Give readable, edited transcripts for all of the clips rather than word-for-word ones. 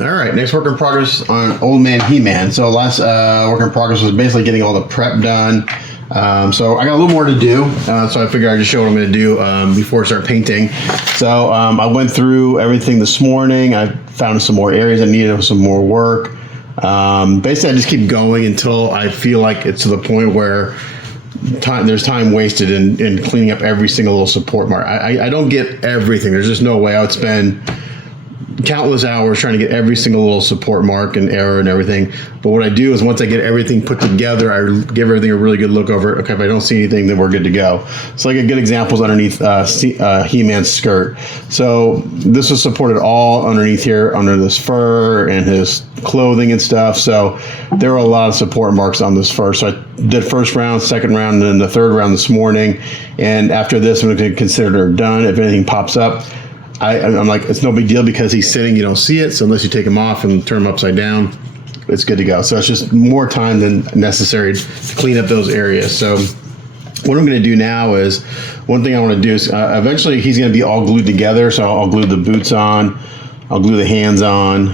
All right, next work in progress on Old Man He-Man. So last work in progress was basically getting all the prep done. So I got a little more to do, so I figured I'd just show what I'm going to do before I start painting. So I went through everything this morning. I found some more areas that needed some more work. Basically, I just keep going until I feel like it's to the point where there's time wasted in cleaning up every single little support mark. I don't get everything. There's just no way I would spend countless hours trying to get every single little support mark and error and everything. But what I do is once I get everything put together, I give everything a really good look over. Okay, if I don't see anything, then we're good to go. So like a good example is underneath He-Man's skirt. So this was supported all underneath here, under this fur and his clothing and stuff. So there were a lot of support marks on this fur. So I did first round, second round, and then the third round this morning. And after this, I'm going to consider it done. If anything pops up, I'm like, it's no big deal because he's sitting, you don't see it. So unless you take him off and turn him upside down, it's good to go. So it's just more time than necessary to clean up those areas. So what I'm going to do now is, one thing I want to do is eventually he's going to be all glued together. So I'll glue the boots on, I'll glue the hands on.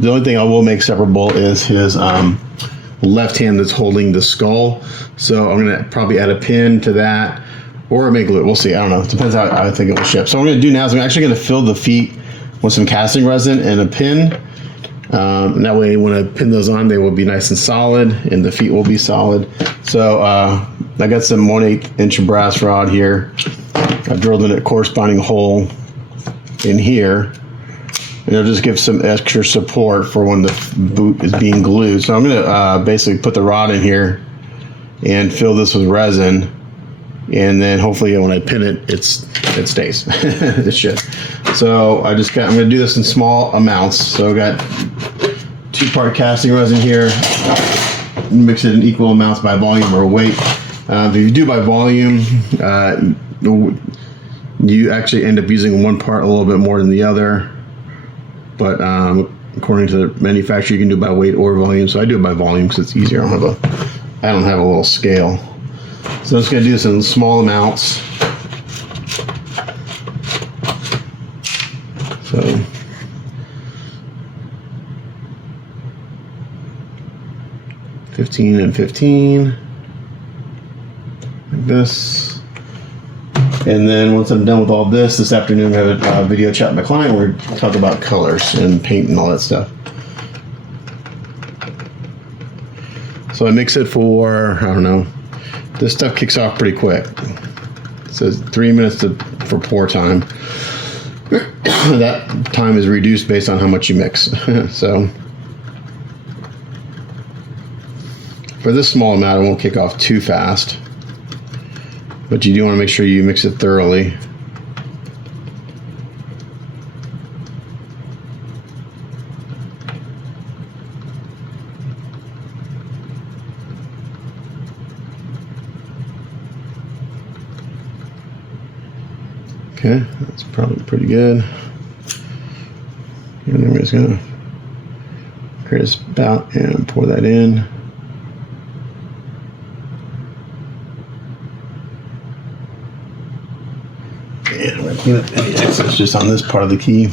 The only thing I will make separable is his left hand that's holding the skull. So I'm going to probably add a pin to that. Or make glue. We'll see. I don't know. It depends how I think it will ship. So what I'm going to do now is I'm actually going to fill the feet with some casting resin and a pin. And that way when I pin those on, they will be nice and solid and the feet will be solid. So I got some 1/8 inch brass rod here. I've drilled in a corresponding hole in here. And it'll just give some extra support for when the boot is being glued. So I'm going to basically put the rod in here and fill this with resin. And then hopefully when I pin it, it stays. It should. So I'm going to do this in small amounts. So I've got 2-part casting resin here. Mix it in equal amounts by volume or weight. If you do by volume, you actually end up using one part a little bit more than the other. But according to the manufacturer, you can do it by weight or volume. So I do it by volume because it's easier. I don't have a little scale. So I'm just going to do this in small amounts. So $15 and $15, like this. And then once I'm done with all this afternoon, I have a video chat with my client where we talk about colors and paint and all that stuff. So I mix it for, I don't know, this stuff kicks off pretty quick. It says 3 minutes for pour time. That time is reduced based on how much you mix. So for this small amount, it won't kick off too fast. But you do want to make sure you mix it thoroughly. Okay, that's probably pretty good. And then we're just gonna create a spout and pour that in. And I'm gonna clean up any excess just on this part of the key.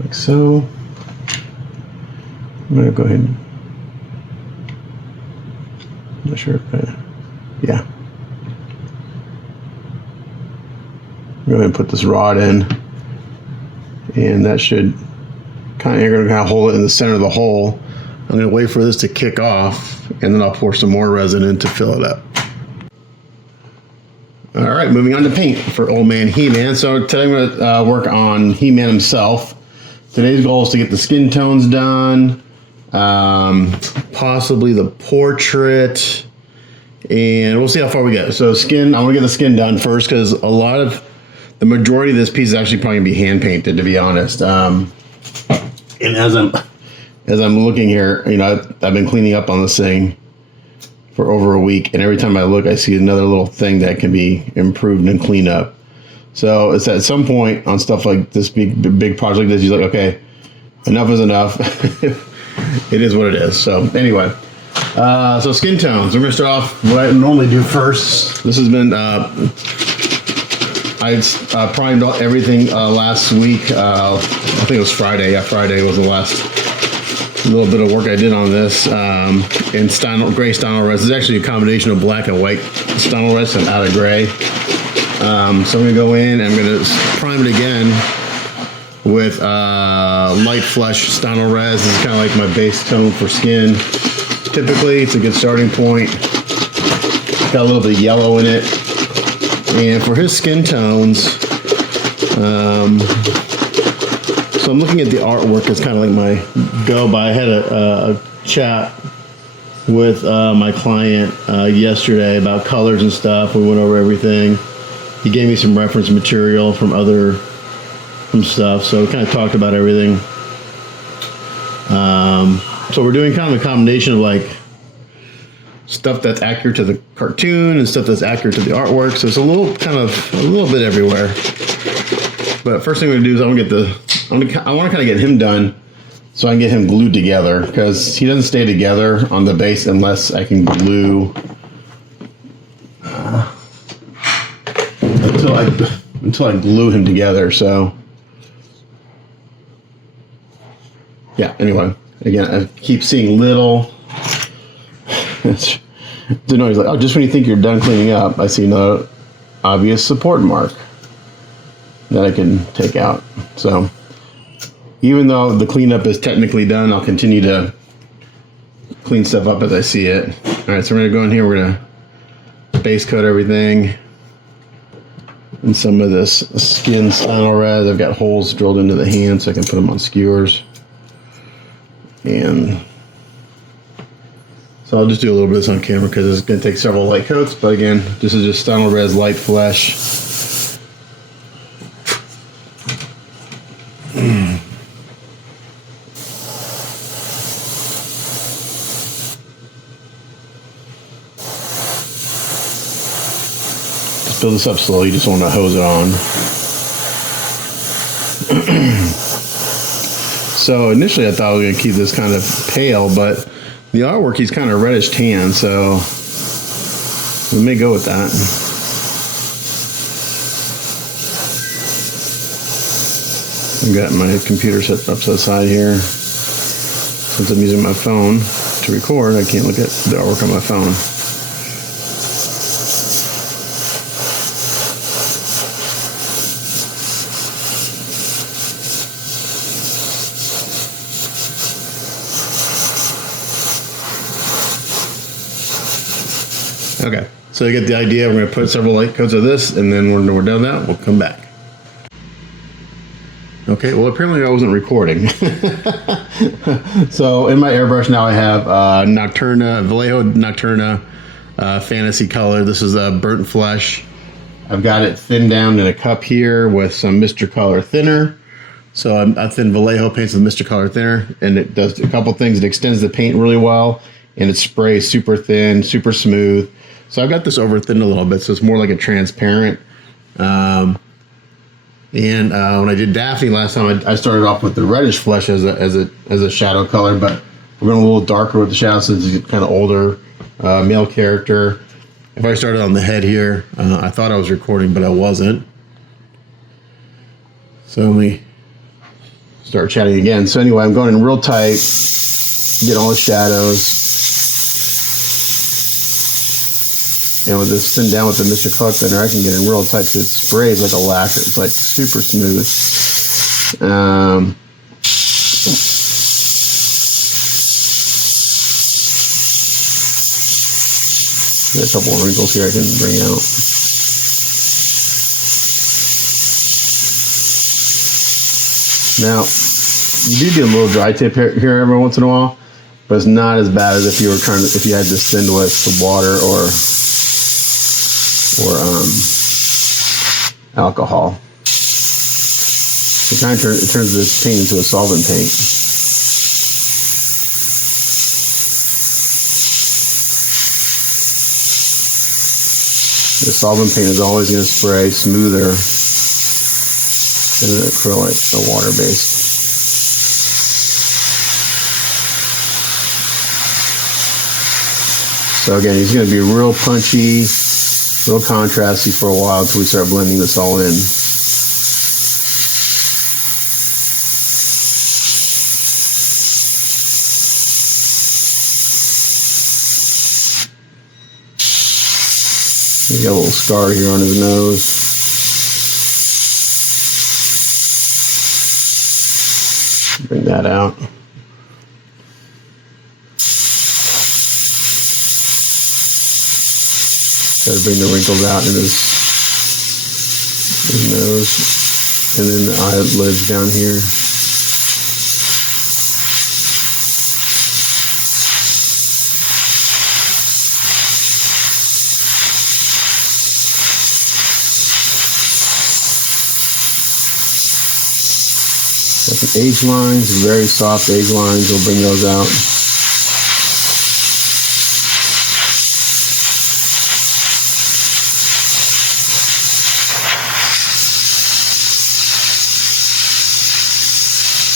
Like so. I'm gonna go ahead and, I'm not sure if yeah. Go ahead and put this rod in, and that should you're going to kind of hold it in the center of the hole. I'm going to wait for this to kick off, and then I'll pour some more resin in to fill it up. All right, moving on to paint for Old Man He-Man. So today I'm going to work on He-Man himself. Today's goal is to get the skin tones done, possibly the portrait, and we'll see how far we get. So skin, I want to get the skin done first because the majority of this piece is actually probably gonna be hand painted, to be honest. And as I'm looking here, you know, I've been cleaning up on this thing for over a week, and every time I look, I see another little thing that can be improved and cleaned up. So it's at some point on stuff like this big project like this, you're like, okay, enough is enough. It is what it is. So anyway, so skin tones. We're gonna start off what I normally do first. This has been I primed everything last week. I think it was Friday. Yeah, Friday was the last little bit of work I did on this. In gray styrene res. It's actually a combination of black and white styrene res and out of gray. So I'm gonna go in and I'm gonna prime it again with light flesh styrene res. This is kind of like my base tone for skin. Typically, it's a good starting point. Got a little bit of yellow in it. And for his skin tones, so I'm looking at the artwork as kind of like my go-by. I had a chat with my client yesterday about colors and stuff. We went over everything. He gave me some reference material from stuff, so we kind of talked about everything. So we're doing kind of a combination of like stuff that's accurate to the cartoon and stuff that's accurate to the artwork. So it's a little bit everywhere. But first thing I'm gonna do is I want to kind of get him done so I can get him glued together, because he doesn't stay together on the base unless I can glue until I glue him together. So yeah, anyway, again, I keep seeing little he's like, oh, just when you think you're done cleaning up, I see another obvious support mark that I can take out. So even though the cleanup is technically done, I'll continue to clean stuff up as I see it. All right, so we're gonna go in here, we're gonna base coat everything. And some of this skin styrene res, I've got holes drilled into the hand so I can put them on skewers. And so I'll just do a little bit of this on camera because it's going to take several light coats. But again, this is just styrene res light flesh. Just build this up slowly. You just want to hose it on. So initially I thought I was going to keep this kind of pale, but the artwork, he's kind of reddish tan, so we may go with that. I've got my computer set up to the side here. Since I'm using my phone to record, I can't look at the artwork on my phone. Okay, so you get the idea. We're going to put several light coats of this, and then when we're done with that, we'll come back. Okay, well, apparently I wasn't recording. So in my airbrush now I have Vallejo Nocturna Fantasy Color. This is a burnt flesh. I've got it thinned down in a cup here with some Mr. Color thinner. So I thin Vallejo paints with Mr. Color thinner, and it does a couple things. It extends the paint really well, and it sprays super thin, super smooth. So I've got this over thinned a little bit, so it's more like a transparent. When I did Daphne last time, I started off with the reddish flesh as a shadow color, but we're going a little darker with the shadow since it's kind of older male character. If I started on the head here, I thought I was recording, but I wasn't. So let me start chatting again. So anyway, I'm going in real tight, get all the shadows. And with this thin down with the Mr. Color thinner, I can get in real tight because it sprays like a lacquer. It's like super smooth. There's a couple of wrinkles here I can bring out. Now, you do get a little dry tip here every once in a while, but it's not as bad as if you had this thinned with some water or alcohol. It kind of turns this paint into a solvent paint. The solvent paint is always going to spray smoother than an acrylic or water-based. So again, he's going to be real punchy, little contrasty for a while until we start blending this all in. He got a little scar here on his nose. Bring that out. Try to bring the wrinkles out in his nose, and then the eyelids down here. Got some age lines, very soft age lines. We'll bring those out.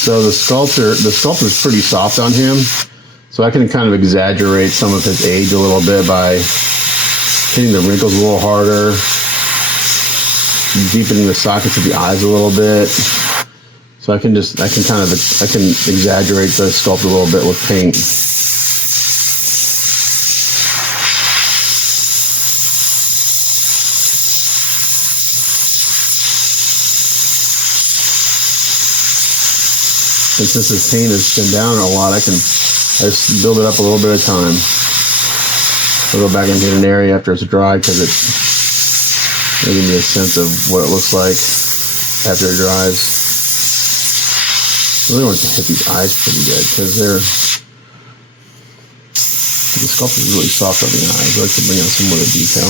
So the sculpture is pretty soft on him, so I can kind of exaggerate some of his age a little bit by hitting the wrinkles a little harder, deepening the sockets of the eyes a little bit. So I can exaggerate the sculpt a little bit with paint. And since this paint has been down a lot, I just build it up a little bit at a time. I'll go back and get an area after it's dry because it'll give me a sense of what it looks like after it dries. I really want to hit these eyes pretty good because the sculpt is really soft on the eyes. I like to bring out some more of the detail.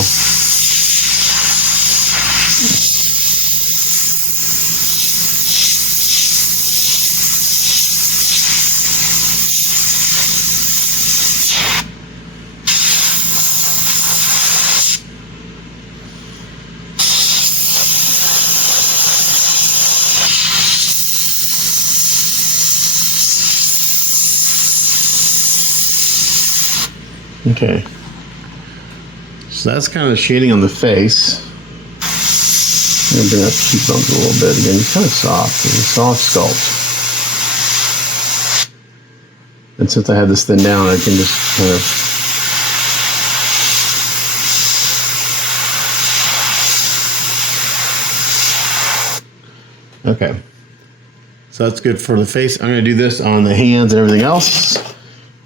Okay, so that's kind of the shading on the face. I'm going to bring out the cheekbones a little bit. Again, it's kind of soft. It's a soft sculpt. And since I had this thin down, I can just kind of... Okay, so that's good for the face. I'm going to do this on the hands and everything else,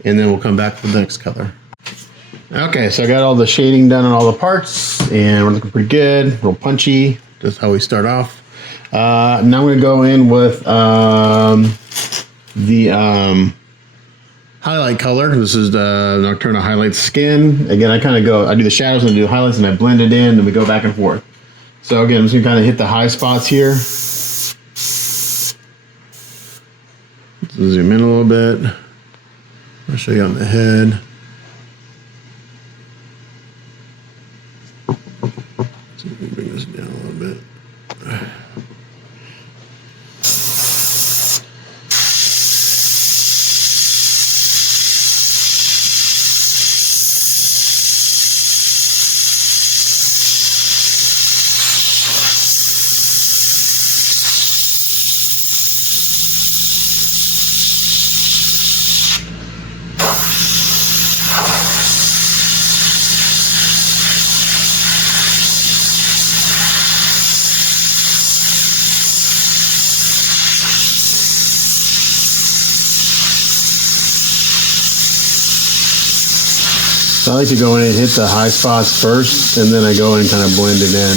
and then we'll come back to the next color. Okay, so I got all the shading done on all the parts, and we're looking pretty good, a little punchy, just how we start off. Now I'm going to go in with the highlight color. This is the Nocturna Highlight Skin. Again, I do the shadows and I do the highlights and I blend it in, and we go back and forth. So again, I'm just going to kind of hit the high spots here. Zoom in a little bit. I'll show you on the head. So let me bring this down a little bit. So I like to go in and hit the high spots first, and then I go in and kind of blend it in.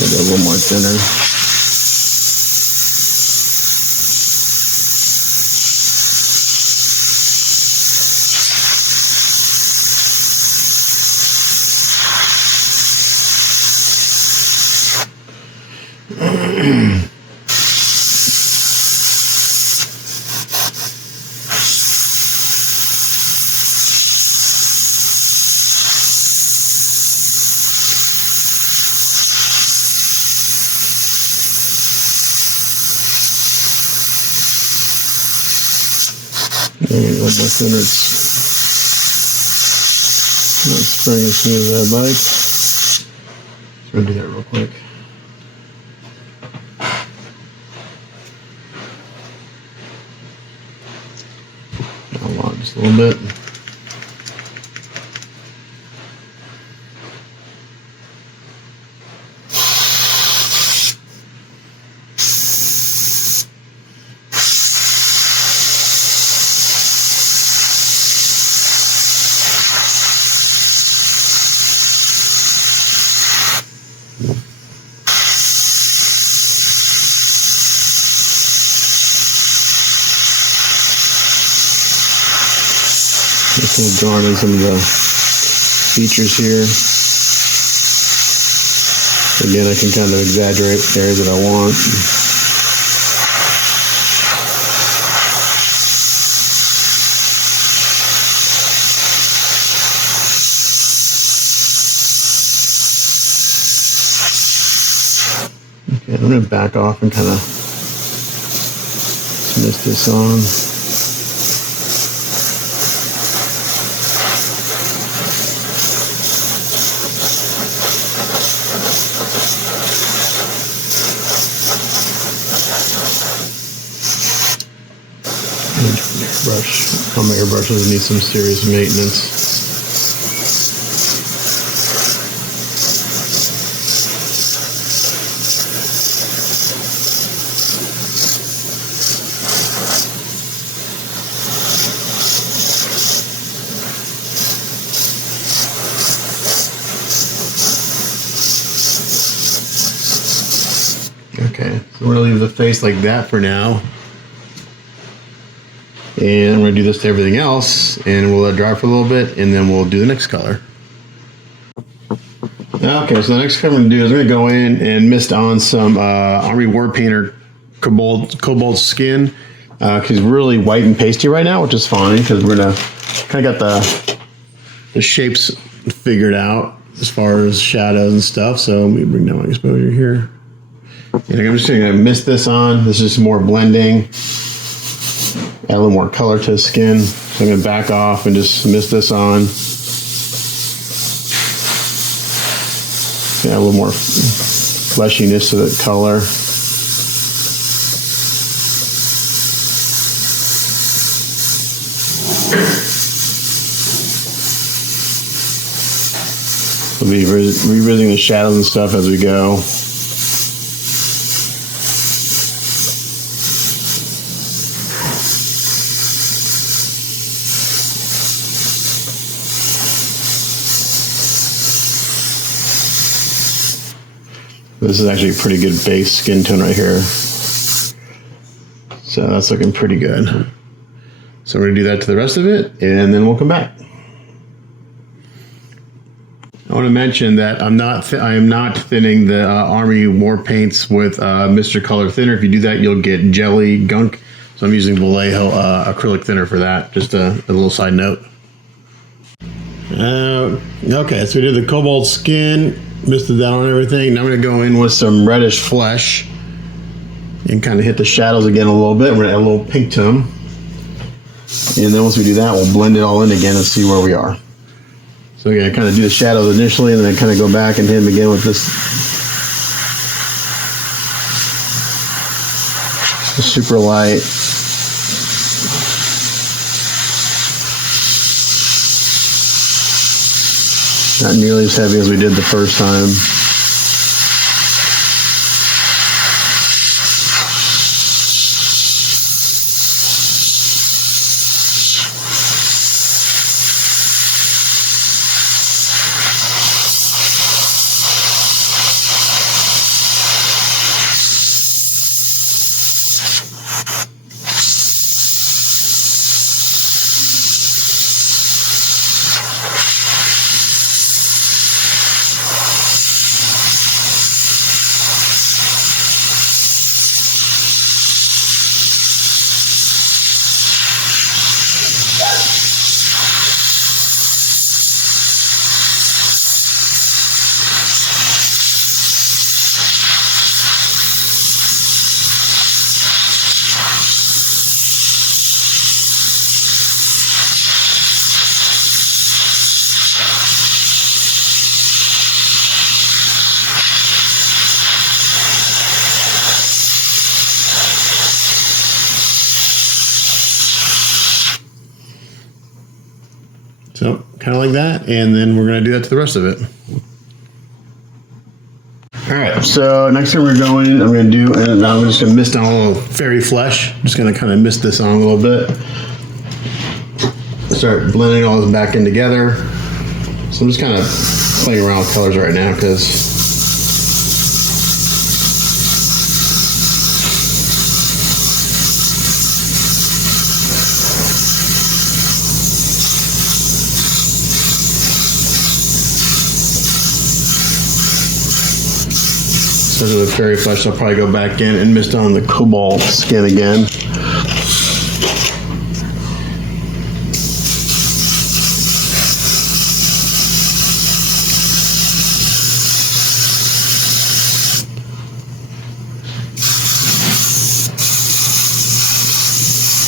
Maybe a little more thinner. And let my thinner, it's not spraying as smooth as I'd like. I'm going to do that real quick. Hold on just a little bit. Just going to draw in some of the features here. Again, I can kind of exaggerate areas that I want. Okay, I'm going to back off and kind of mist this on. Brush. All my airbrushes need some serious maintenance. Okay, so we're gonna leave the face like that for now. And I'm going to do this to everything else, and we'll let it dry for a little bit, and then we'll do the next color. Okay, so the next color I'm going to do is I'm going to go in and mist on some Army War Painter Cobalt Skin, because it's really white and pasty right now, which is fine, because we're going to kind of got the shapes figured out as far as shadows and stuff. So let me bring down my exposure here. And I'm just going to mist this on. This is more blending. Add a little more color to the skin. So I'm going to back off and just mist this on. Add a little more fleshiness to the color. We'll be revisiting the shadows and stuff as we go. This is actually a pretty good base skin tone right here. So that's looking pretty good. So we're gonna do that to the rest of it, and then we'll come back. I want to mention that I am not thinning the Army War Paints with Mr. Color Thinner. If you do that, you'll get jelly gunk. So I'm using Vallejo acrylic thinner for that. Just a little side note. Okay, so we did the cobalt skin, misted that on everything. Now I'm going to go in with some reddish flesh and kind of hit the shadows again a little bit. We're going to add a little pink to them. And then once we do that, we'll blend it all in again and see where we are. So again, I kind of do the shadows initially, and then I kind of go back and hit them again with this super light. Not nearly as heavy as we did the first time. So kind of like that, and then we're gonna do that to the rest of it. All right, so next thing we're going, I'm gonna do, and I'm just gonna mist down a little fairy flesh. Just gonna kind of mist this on a little bit. Start blending all this back in together. So I'm just kind of playing around with colors right now because especially with fairy flesh, I'll probably go back in and mist on the cobalt skin again.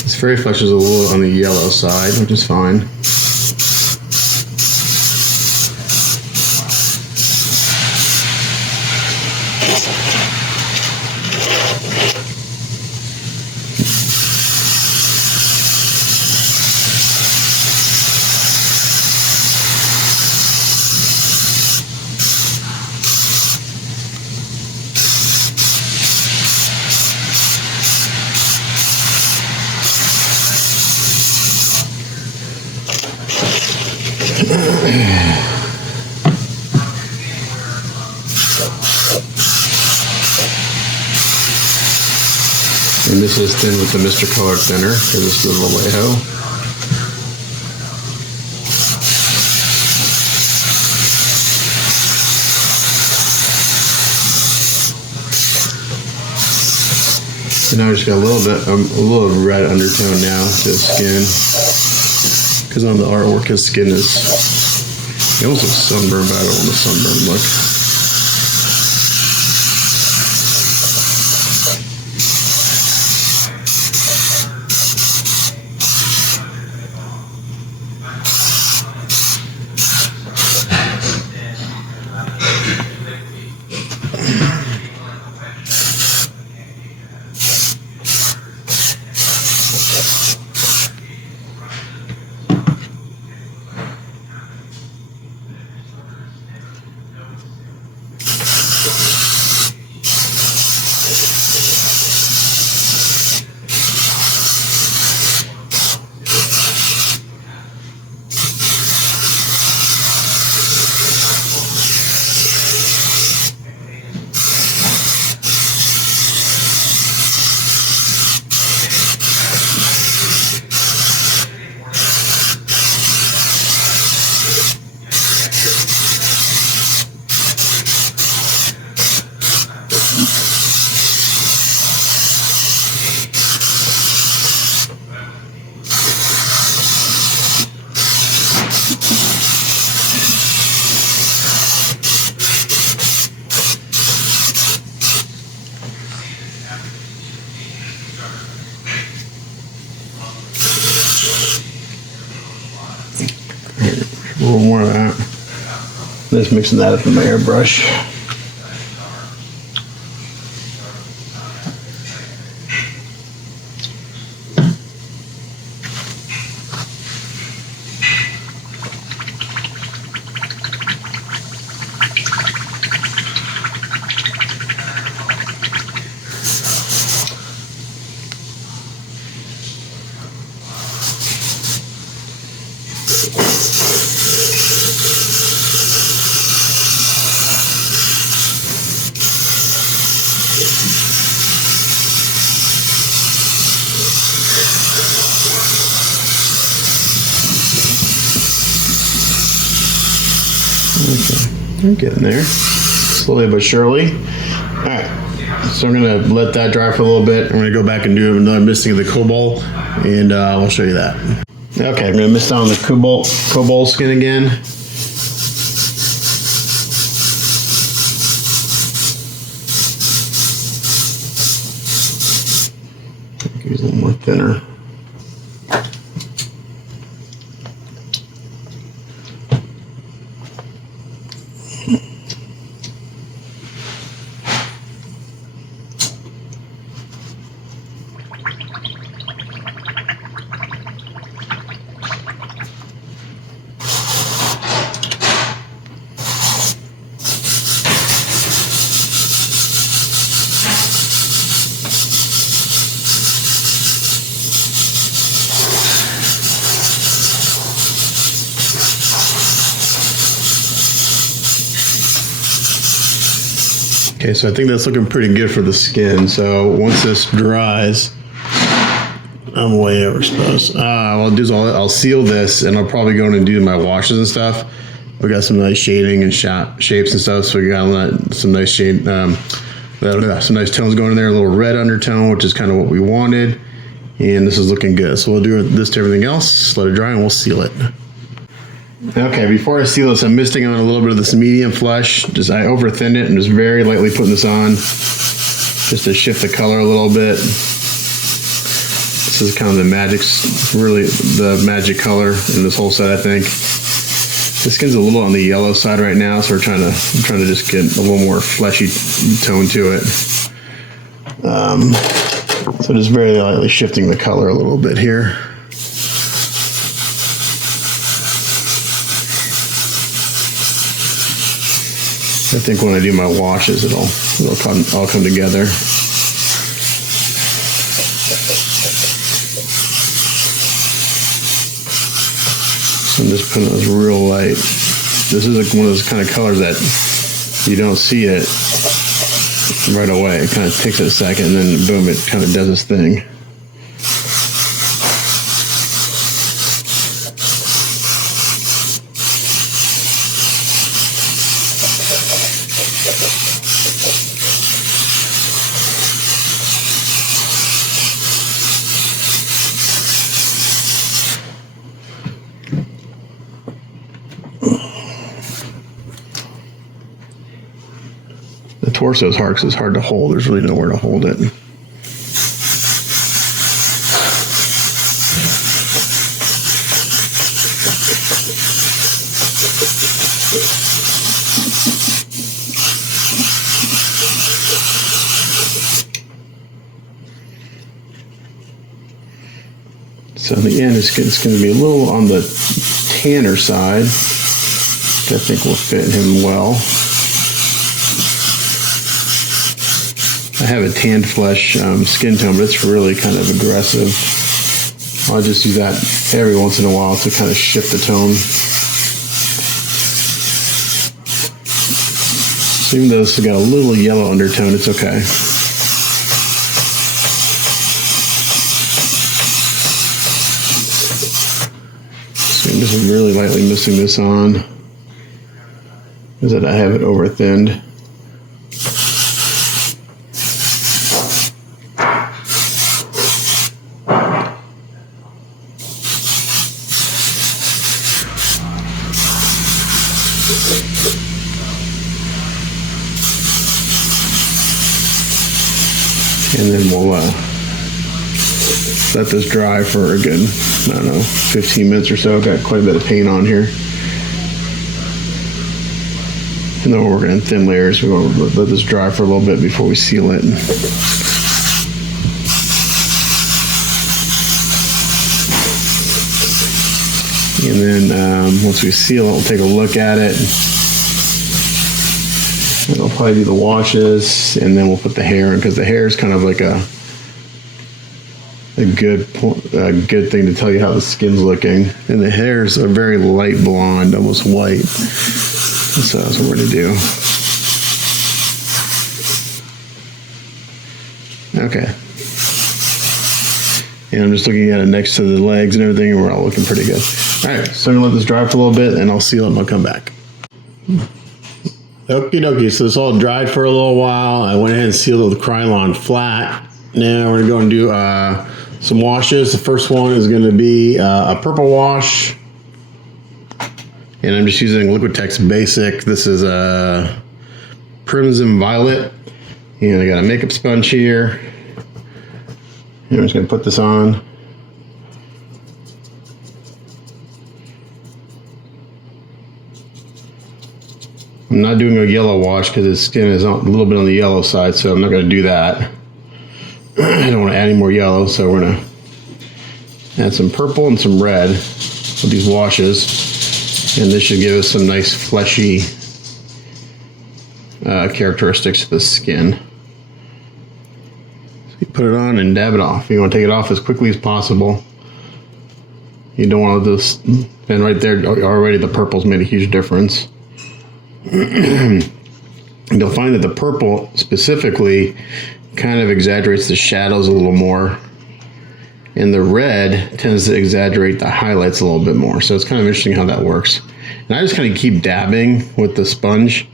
This fairy flesh is a little on the yellow side, which is fine. And this is thin with the Mr. Color Thinner because it's the Vallejo. So now I just got a little red undertone now to the skin. Because on the artwork, his skin is, it almost looks sunburned, but I don't want the sunburn look. A little more of that. Just mixing that up in my airbrush. Okay, I'm getting there, slowly but surely. All right, so I'm gonna let that dry for a little bit. I'm gonna go back and do another misting of the cobalt, and I'll show you that. Okay, I'm gonna mist down the cobalt skin again. Use a little more thinner. Okay, so I think that's looking pretty good for the skin. So once this dries, I'm way overexposed. What I'll do is I'll seal this, and I'll probably go in and do my washes and stuff. We got some nice shading and shapes and stuff, so we got some nice shade, some nice tones going in there. A little red undertone, which is kind of what we wanted. And this is looking good. So we'll do this to everything else, let it dry, and we'll seal it. Okay, before I seal this, I'm misting on a little bit of this medium flush. I over-thinned it and just very lightly putting this on just to shift the color a little bit. This is kind of the magic color in this whole set, I think. The skin's a little on the yellow side right now, so I'm trying to just get a little more fleshy tone to it. So just very lightly shifting the color a little bit here. I think when I do my washes, it'll all come together. So I'm just putting those real light. This is like one of those kind of colors that you don't see it right away. It kind of takes it a second, and then boom, it kind of does its thing. The torso is hard because it's hard to hold. There's really nowhere to hold it. So in the end, it's going to be a little on the tanner side, which I think will fit him well. I have a tanned flesh skin tone, but it's really kind of aggressive. I'll just use that every once in a while to kind of shift the tone. So even though this has got a little yellow undertone, it's okay. So I'm just really lightly missing this on, is that I have it over thinned. And then we'll let this dry for a good, I don't know, 15 minutes or so. Got quite a bit of paint on here. And then we're working in thin layers. We're going to let this dry for a little bit before we seal it. And then once we seal it, we'll take a look at it. And I'll probably do the washes, and then we'll put the hair in, because the hair is kind of like a good thing to tell you how the skin's looking. And the hair is a very light blonde, almost white. So that's what we're going to do. Okay. And I'm just looking at it next to the legs and everything, and we're all looking pretty good. All right, so I'm going to let this dry for a little bit, and I'll seal it, and I'll come back. Okie dokie, so this all dried for a little while. I went ahead and sealed it with Krylon flat. Now we're going to go do some washes. The first one is going to be a purple wash. And I'm just using Liquitex Basic. This is a Crimson Violet. And I got a makeup sponge here. And I'm just going to put this on. I'm not doing a yellow wash because his skin is a little bit on the yellow side, so I'm not going to do that. I don't want to add any more yellow, so we're going to add some purple and some red with these washes, and this should give us some nice fleshy characteristics to the skin. So you put it on and dab it off. You want to take it off as quickly as possible. You don't want to just, and right there already the purple's made a huge difference. And you'll find that the purple specifically kind of exaggerates the shadows a little more, and the red tends to exaggerate the highlights a little bit more. So it's kind of interesting how that works. And I just kind of keep dabbing with the sponge,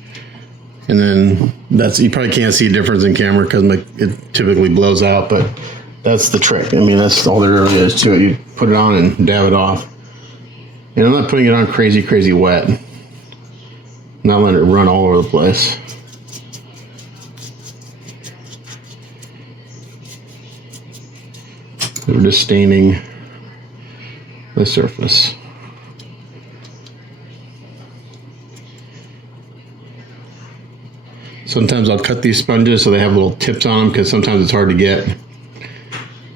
and then you probably can't see a difference in camera because it typically blows out, but that's the trick. I mean, that's all there really is to it. You put it on and dab it off. And I'm not putting it on crazy wet. Not letting it run all over the place. We're just staining the surface. Sometimes I'll cut these sponges so they have little tips on them, because sometimes it's hard to get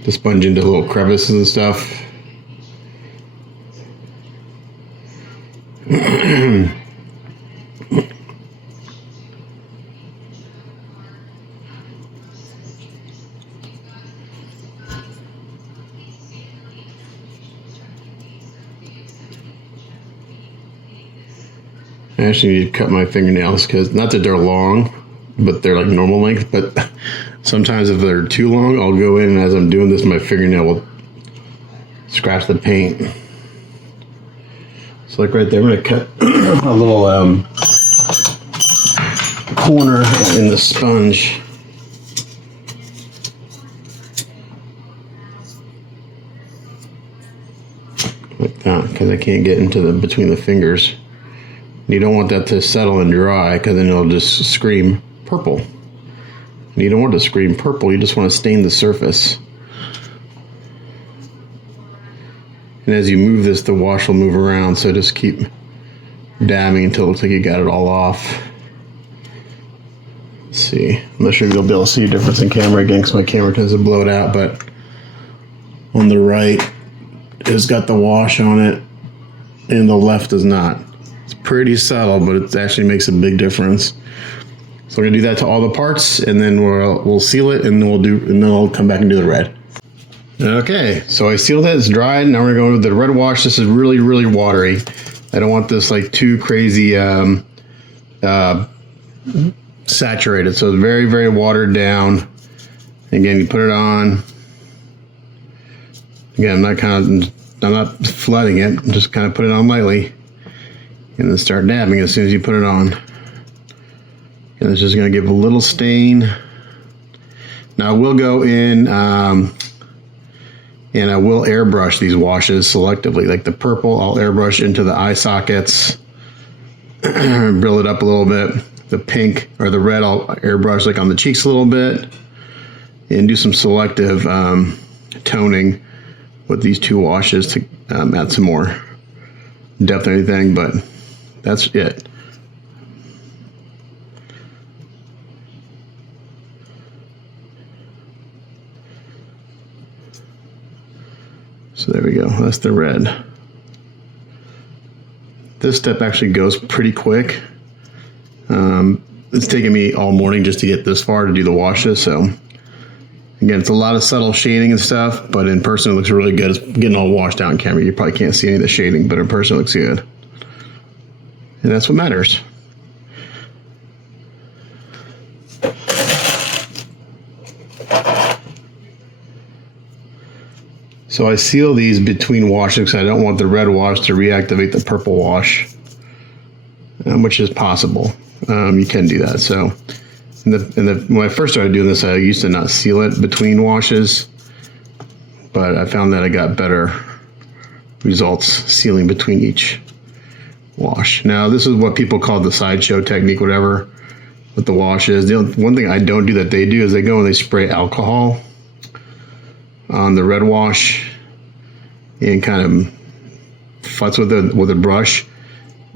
the sponge into little crevices and stuff. I actually need to cut my fingernails, because not that they're long, but they're like normal length. But sometimes if they're too long, I'll go in, and as I'm doing this, my fingernail will scratch the paint. So like right there, I'm going to cut a little corner in the sponge. Like that, because I can't get into between the fingers. You don't want that to settle and dry, because then it'll just scream purple. And you don't want to scream purple, you just want to stain the surface. And as you move this, the wash will move around, so just keep dabbing until it looks like you got it all off. Let's see. I'm not sure if you'll be able to see a difference in camera again, because my camera tends to blow it out, but on the right, it's got the wash on it, and the left does not. It's pretty subtle, but it actually makes a big difference. So we're gonna do that to all the parts, and then we'll seal it, and then I'll come back and do the red. Okay, so I sealed it, it's dried. Now we're going with the red wash. This is really watery. I don't want this like too crazy saturated. So it's very watered down. Again, you put it on. Again, I'm not flooding it. I'm just kind of put it on lightly, and then start dabbing as soon as you put it on. And it's just going to give a little stain. Now I will go in and I will airbrush these washes selectively. Like the purple, I'll airbrush into the eye sockets, build it up a little bit. The pink or the red, I'll airbrush like on the cheeks a little bit, and do some selective toning with these two washes to add some more depth or anything, but that's it. So there we go, that's the red. This step actually goes pretty quick. It's taken me all morning just to get this far to do the washes, so again, it's a lot of subtle shading and stuff, but in person it looks really good. It's getting all washed out on camera. You probably can't see any of the shading, but in person it looks good. And that's what matters. So I seal these between washes because I don't want the red wash to reactivate the purple wash, which is possible. You can do that. So when I first started doing this, I used to not seal it between washes, but I found that I got better results sealing between each wash. Now, this is what people call the sideshow technique, whatever, with the washes. The one thing I don't do that they do is they go and they spray alcohol on the red wash and kind of futz with a brush.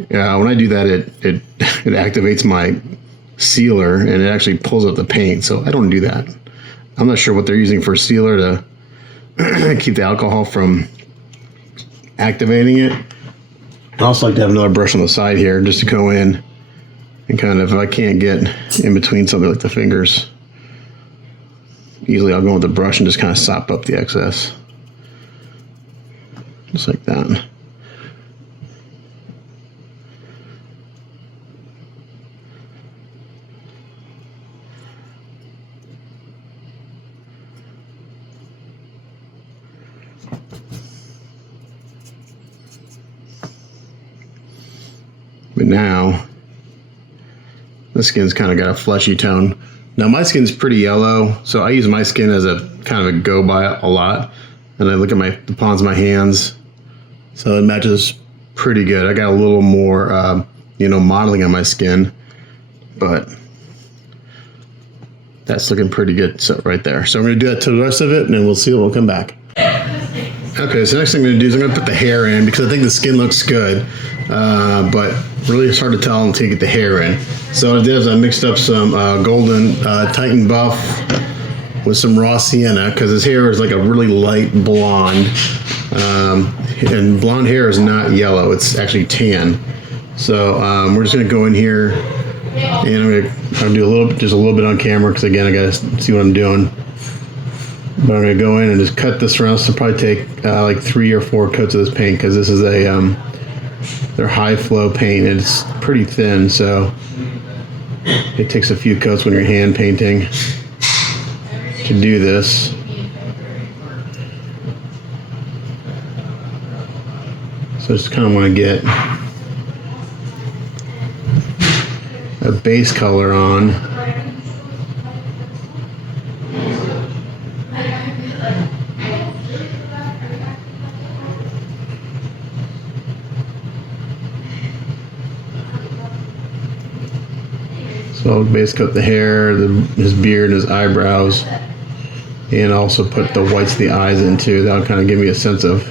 When I do that, it activates my sealer and it actually pulls up the paint. So I don't do that. I'm not sure what they're using for sealer to keep the alcohol from activating it. I also like to have another brush on the side here just to go in and kind of, if I can't get in between something like the fingers, easily I'll go with the brush and just kind of sop up the excess. Just like that. But now, the skin's kind of got a fleshy tone. Now my skin's pretty yellow, so I use my skin as a kind of a go-by a lot. And I look at the palms of my hands, so it matches pretty good. I got a little more, modeling on my skin, but that's looking pretty good so right there. So I'm gonna do that to the rest of it, and then we'll see what will come back. Okay, so next thing I'm gonna do is I'm gonna put the hair in because I think the skin looks good, but really it's hard to tell until you get the hair in. So what I did is I mixed up some golden Titan Buff with some raw sienna because his hair is like a really light blonde, and blonde hair is not yellow; it's actually tan. So we're just gonna go in here, and I'm gonna do just a little bit on camera because again I gotta see what I'm doing. But I'm gonna go in and just cut this around. So probably take like 3 or 4 coats of this paint because this is their high flow paint. It's pretty thin, so it takes a few coats when you're hand painting to do this. So I just kind of want to get a base color on. So I'll base coat the hair, his beard, his eyebrows, and also put the whites of the eyes in too. That'll kind of give me a sense of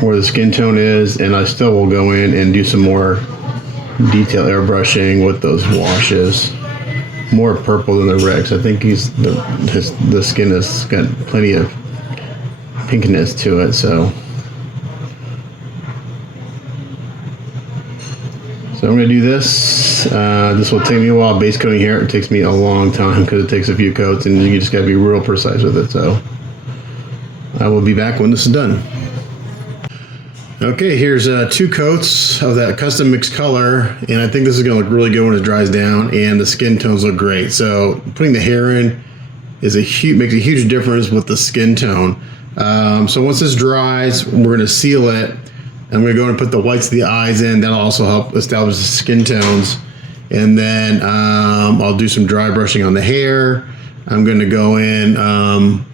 where the skin tone is, and I still will go in and do some more detail airbrushing with those washes. More purple than the red, 'cause I think the skin has got plenty of pinkness to it. So I'm going to do this. This will take me a while. Base coating hair, it takes me a long time because it takes a few coats and you just got to be real precise with it. So I will be back when this is done. Okay, here's 2 coats of that custom mixed color, and I think this is going to look really good when it dries down, and the skin tones look great. So putting the hair in makes a huge difference with the skin tone. So once this dries, we're going to seal it. I'm going to go and put the whites of the eyes in. That'll also help establish the skin tones. And then I'll do some dry brushing on the hair. I'm going to go in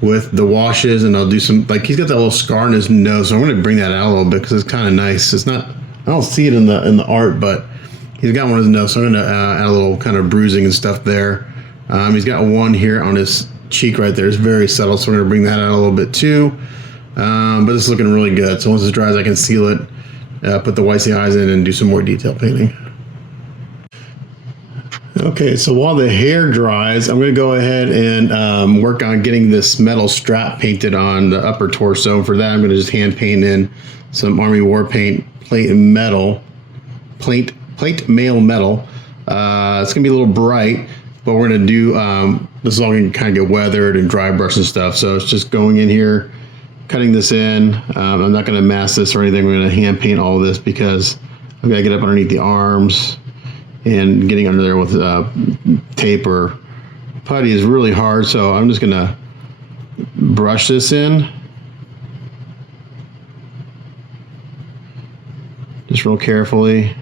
with the washes, and I'll do some, like he's got that little scar in his nose, so I'm going to bring that out a little bit because it's kind of nice. It's not, I don't see it in the art, but he's got one on his nose, so I'm going to add a little kind of bruising and stuff there. He's got one here on his cheek right there. It's very subtle, so we're going to bring that out a little bit too. But it's looking really good. So once it dries, I can seal it, put the whites of the eyes in, and do some more detail painting. Okay, so while the hair dries, I'm going to go ahead and work on getting this metal strap painted on the upper torso. For that, I'm going to just hand paint in some Army War Paint plate mail metal. It's going to be a little bright, but we're going to do, this is all going to kind of get weathered and dry brush and stuff. So it's just going in here, cutting this in. I'm not going to mask this or anything. We're going to hand paint all of this because I've got to get up underneath the arms, and getting under there with tape or putty is really hard. So I'm just going to brush this in. Just real carefully.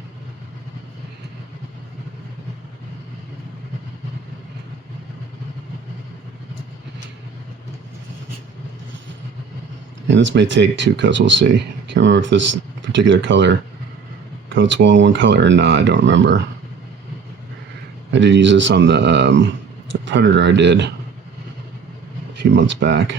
And this may take 2 coats, we'll see. I can't remember if this particular color coats well in one color or not, I don't remember. I did use this on the Predator I did a few months back.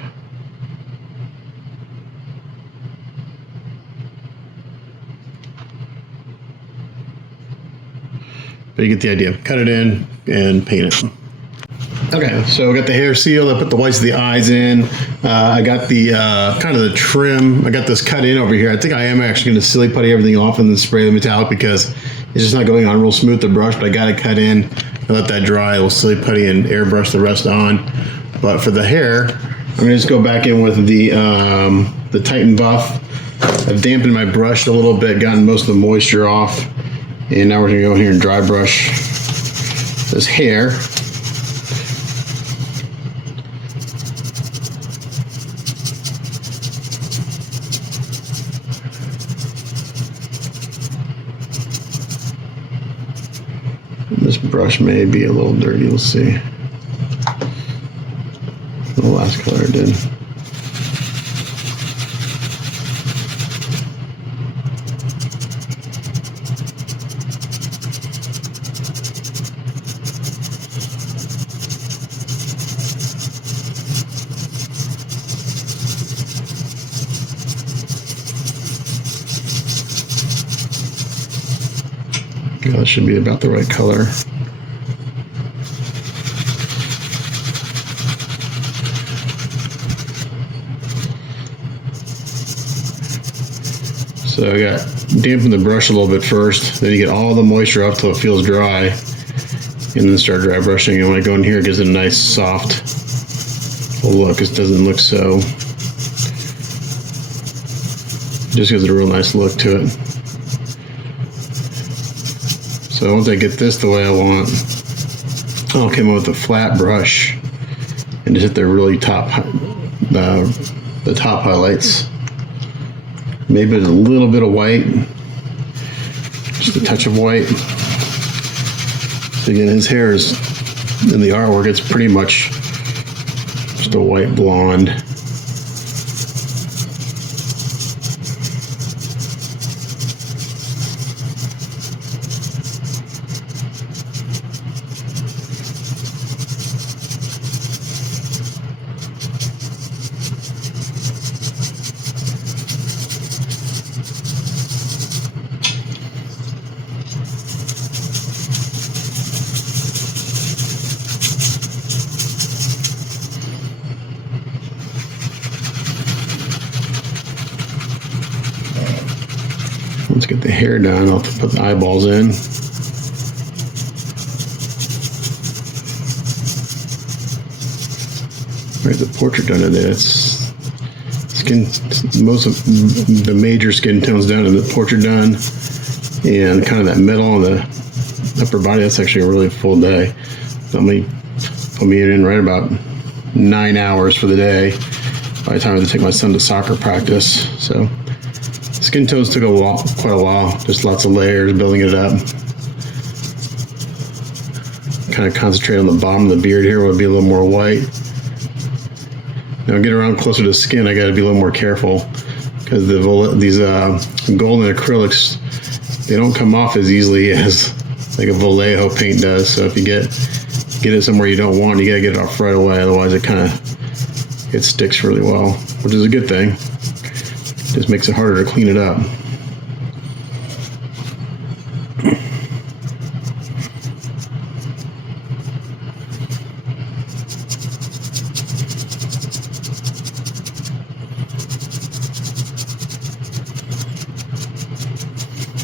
But you get the idea. Cut it in and paint it. Okay, so I got the hair sealed. I put the whites of the eyes in. I got the kind of the trim. I got this cut in over here. I think I am actually going to silly putty everything off and then spray the metallic because it's just not going on real smooth the brush. But I got it cut in. I let that dry. We'll silly putty and airbrush the rest on. But for the hair, I'm going to just go back in with the Titan Buff. I've dampened my brush a little bit, gotten most of the moisture off, and now we're going to go in here and dry brush this hair. brush may be a little dirty. We'll see. The last color I did. Yeah, that should be about the right color. So I got dampen the brush a little bit first, then you get all the moisture up till it feels dry, and then start dry brushing. And when I go in here, it gives it a nice soft look. It doesn't look so, just gives it a real nice look to it. So once I get this the way I want, I'll come in with a flat brush and just hit the really top, the top highlights. Maybe a little bit of white, just a touch of white. So again, his hair is, in the artwork, it's pretty much just a white blonde. Let's get the hair done. I'll put the eyeballs in. Right, the portrait done today. It's skin. Most of the major skin tones done, and the portrait done, and kind of that middle on the upper body. That's actually a really full day. Let me put me in right about 9 hours for the day. By the time I have to take my son to soccer practice, so. Skin tones took quite a while, just lots of layers, building it up. Kind of concentrate on the bottom of the beard here, would be a little more white. Now get around closer to the skin, I gotta be a little more careful, because these golden acrylics, they don't come off as easily as like a Vallejo paint does. So if you get it somewhere you don't want, you gotta get it off right away, otherwise it sticks really well, which is a good thing. Just makes it harder to clean it up.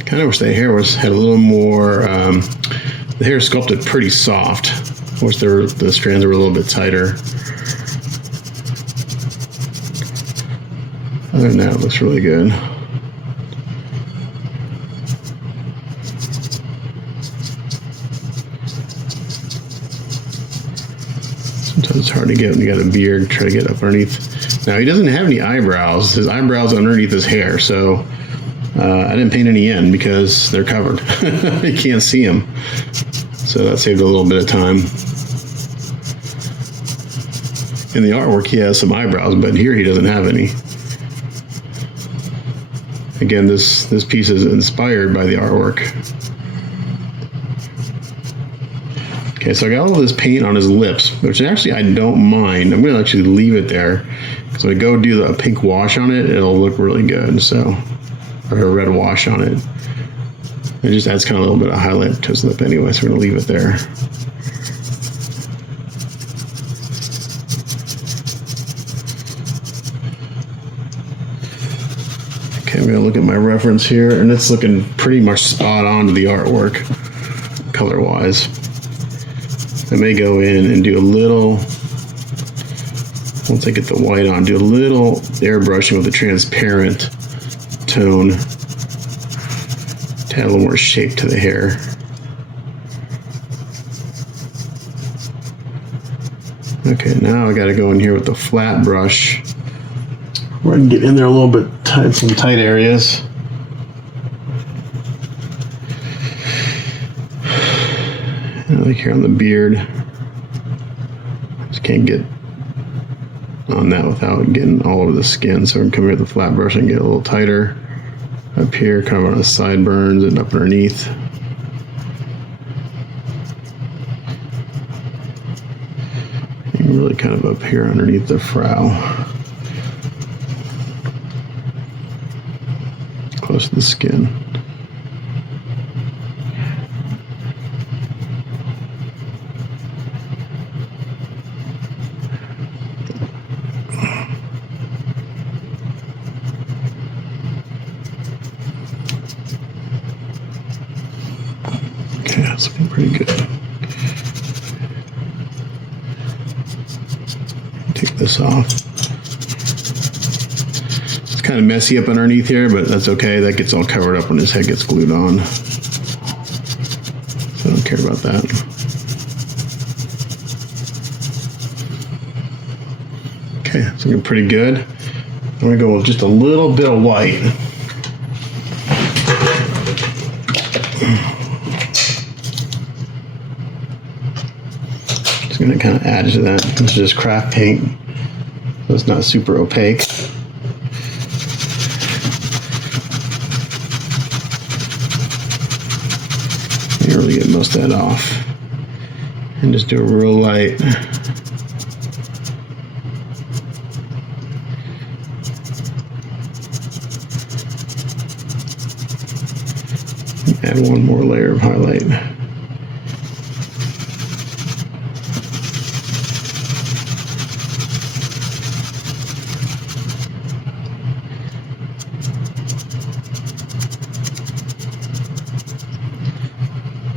Kind of wish the hair had a little more. The hair sculpted pretty soft. I wish the strands were a little bit tighter. Other than that, it looks really good. Sometimes it's hard to get when you got a beard, try to get up underneath. Now, he doesn't have any eyebrows. His eyebrows are underneath his hair, so I didn't paint any in because they're covered. You can't see them. So that saved a little bit of time. In the artwork, he has some eyebrows, but here he doesn't have any. Again, this piece is inspired by the artwork. Okay, so I got all this paint on his lips, which actually I don't mind. I'm going to actually leave it there, because when I go do the pink wash on it, it'll look really good. So, or a red wash on it. It just adds kind of a little bit of highlight to his lip anyway, so we're going to leave it there. Okay, I'm going to look at my reference here, and it's looking pretty much spot on to the artwork, color-wise. I may go in and do a little, once I get the white on, do a little airbrushing with a transparent tone to add a little more shape to the hair. Okay, now I got to go in here with the flat brush. We're going to get in there a little bit, some tight areas. like here on the beard. Just can't get on that without getting all over the skin. So I'm coming here with the flat brush and get a little tighter up here, kind of on the sideburns and up underneath. And really kind of up here underneath the frown. Close to the skin. Okay, that's looking pretty good. Take this off. It's kind of messy up underneath here, but that's okay. That gets all covered up when his head gets glued on. So I don't care about that. Okay, it's looking pretty good. I'm gonna go with just a little bit of white. Just gonna kind of add to that. This is just craft paint, so it's not super opaque. You really get most of that off, and just do a real light. Add one more layer of highlight.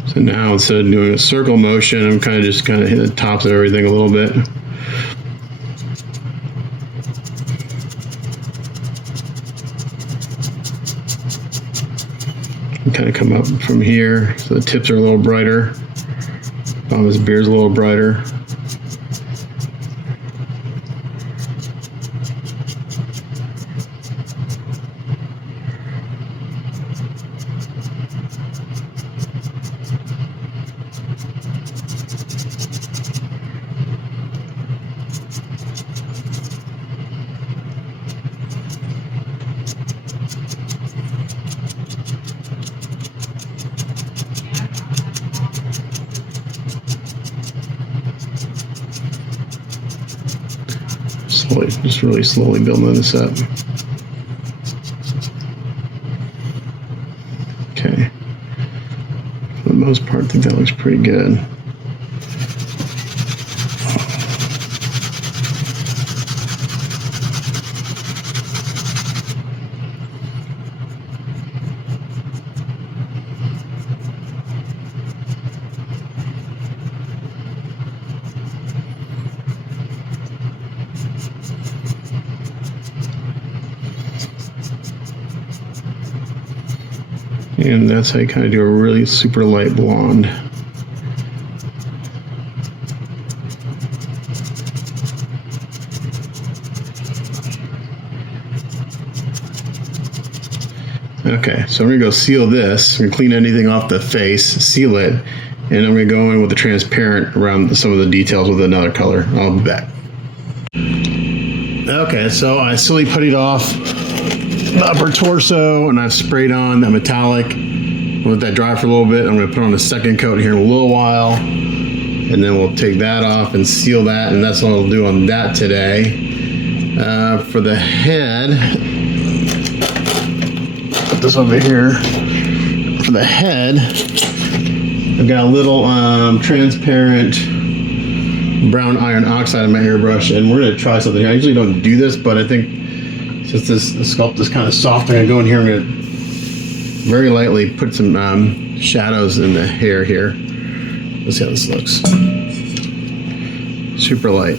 So now instead of doing a circle motion, I'm kind of hitting the tops of everything a little bit. And kind of come up from here, so the tips are a little brighter. Bottom of his beard's a little brighter. Slowly, just really slowly building this up. Okay. For the most part, I think that looks pretty good. And that's how you kind of do a really super light blonde. Okay, so I'm gonna go seal this. I'm gonna clean anything off the face, seal it, and I'm gonna go in with the transparent around some of the details with another color. I'll be back. Okay, so I slowly puttied off the upper torso, and I've sprayed on that metallic. I'll let that dry for a little bit. I'm going to put on a second coat here in a little while, and then we'll take that off and seal that, and that's what I'll do on that today. For the head, put this over here. For the head, I've got a little transparent brown iron oxide in my airbrush, and we're going to try something here. I usually don't do this, but I think since the sculpt is kind of soft, I'm going to go in here and I'm going to very lightly put some shadows in the hair here. Let's see how this looks. Super light.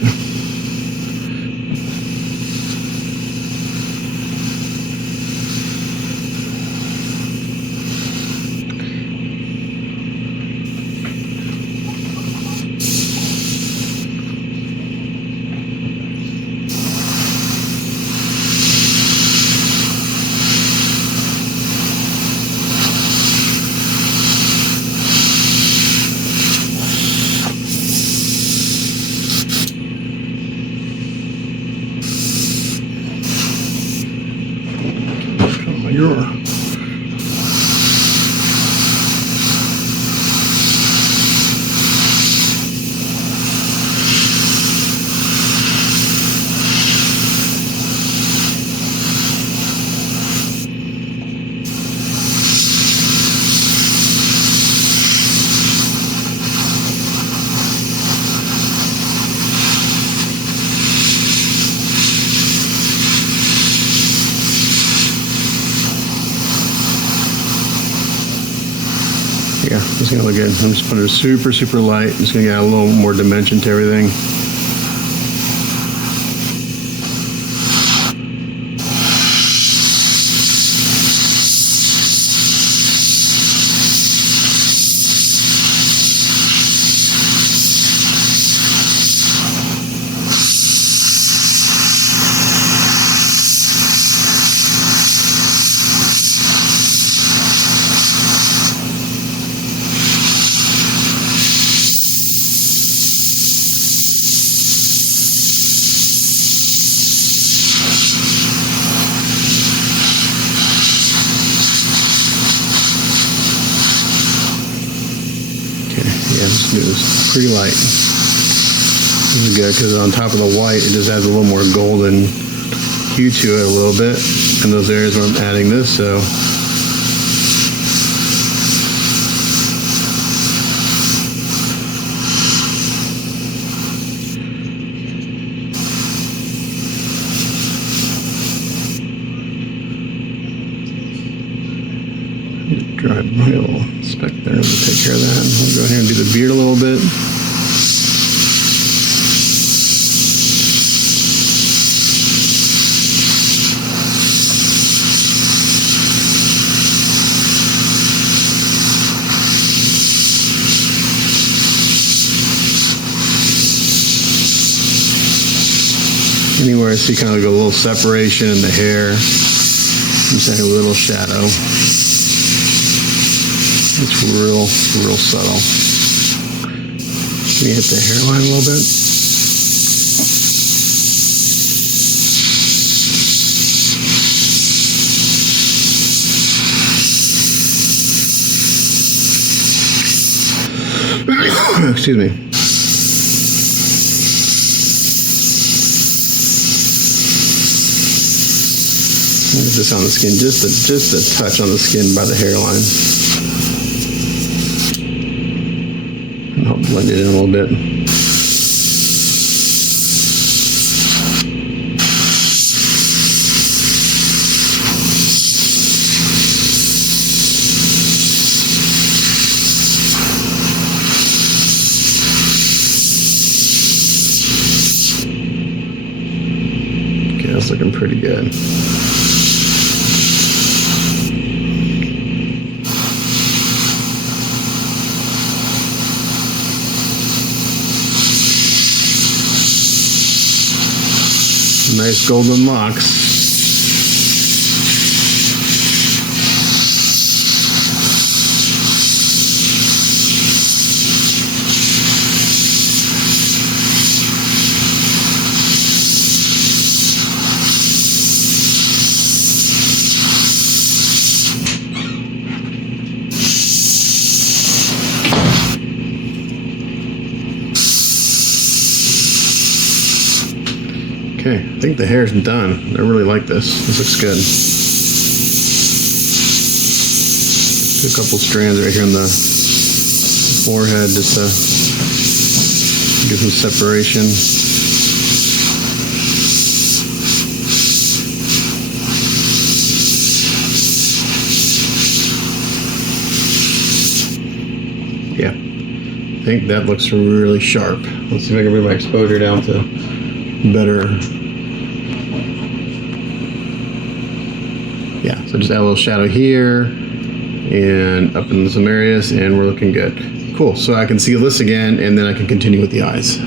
Yeah, it's gonna look good. I'm just putting it super, super light. Just gonna add a little more dimension to everything. Yeah, it's pretty light. This is good because on top of the white, it just adds a little more golden hue to it a little bit. In those areas where I'm adding this, so. Dry my little speck there to take care of that. I'll go ahead and do the beard a little bit. Anywhere I see kind of like a little separation in the hair, just add a little shadow. It's real subtle. Can you hit the hairline a little bit? Excuse me. Get this on the skin, just a touch on the skin by the hairline. I'll blend it in a little bit. Okay, that's looking pretty good. Nice golden locks. Okay, I think the hair's done. I really like this. This looks good. Do a couple strands right here on the forehead just to give some separation. Yeah, I think that looks really sharp. Let's see if I can bring my exposure down to better. Yeah, so just add a little shadow here and up in some areas, and we're looking good. Cool, so I can seal this again, and then I can continue with the eyes.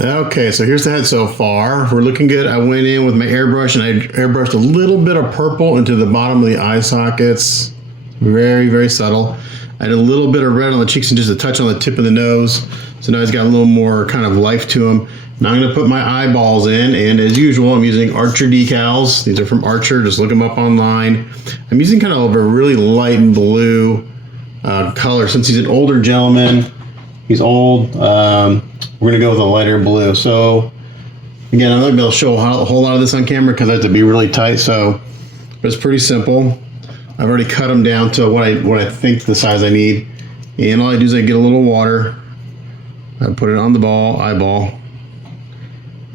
Okay, so here's the head so far. We're looking good. I went in with my airbrush and I airbrushed a little bit of purple into the bottom of the eye sockets. Very, very subtle. I did a little bit of red on the cheeks and just a touch on the tip of the nose. So now he's got a little more kind of life to him. Now I'm gonna put my eyeballs in, and as usual, I'm using Archer decals. These are from Archer, just look them up online. I'm using kind of a really light blue color. Since he's an older gentleman, he's old, we're gonna go with a lighter blue. So again, I'm not gonna be able to show a whole lot of this on camera because I have to be really tight, so, but it's pretty simple. I've already cut them down to what I think the size I need. And all I do is I get a little water, I put it on the eyeball,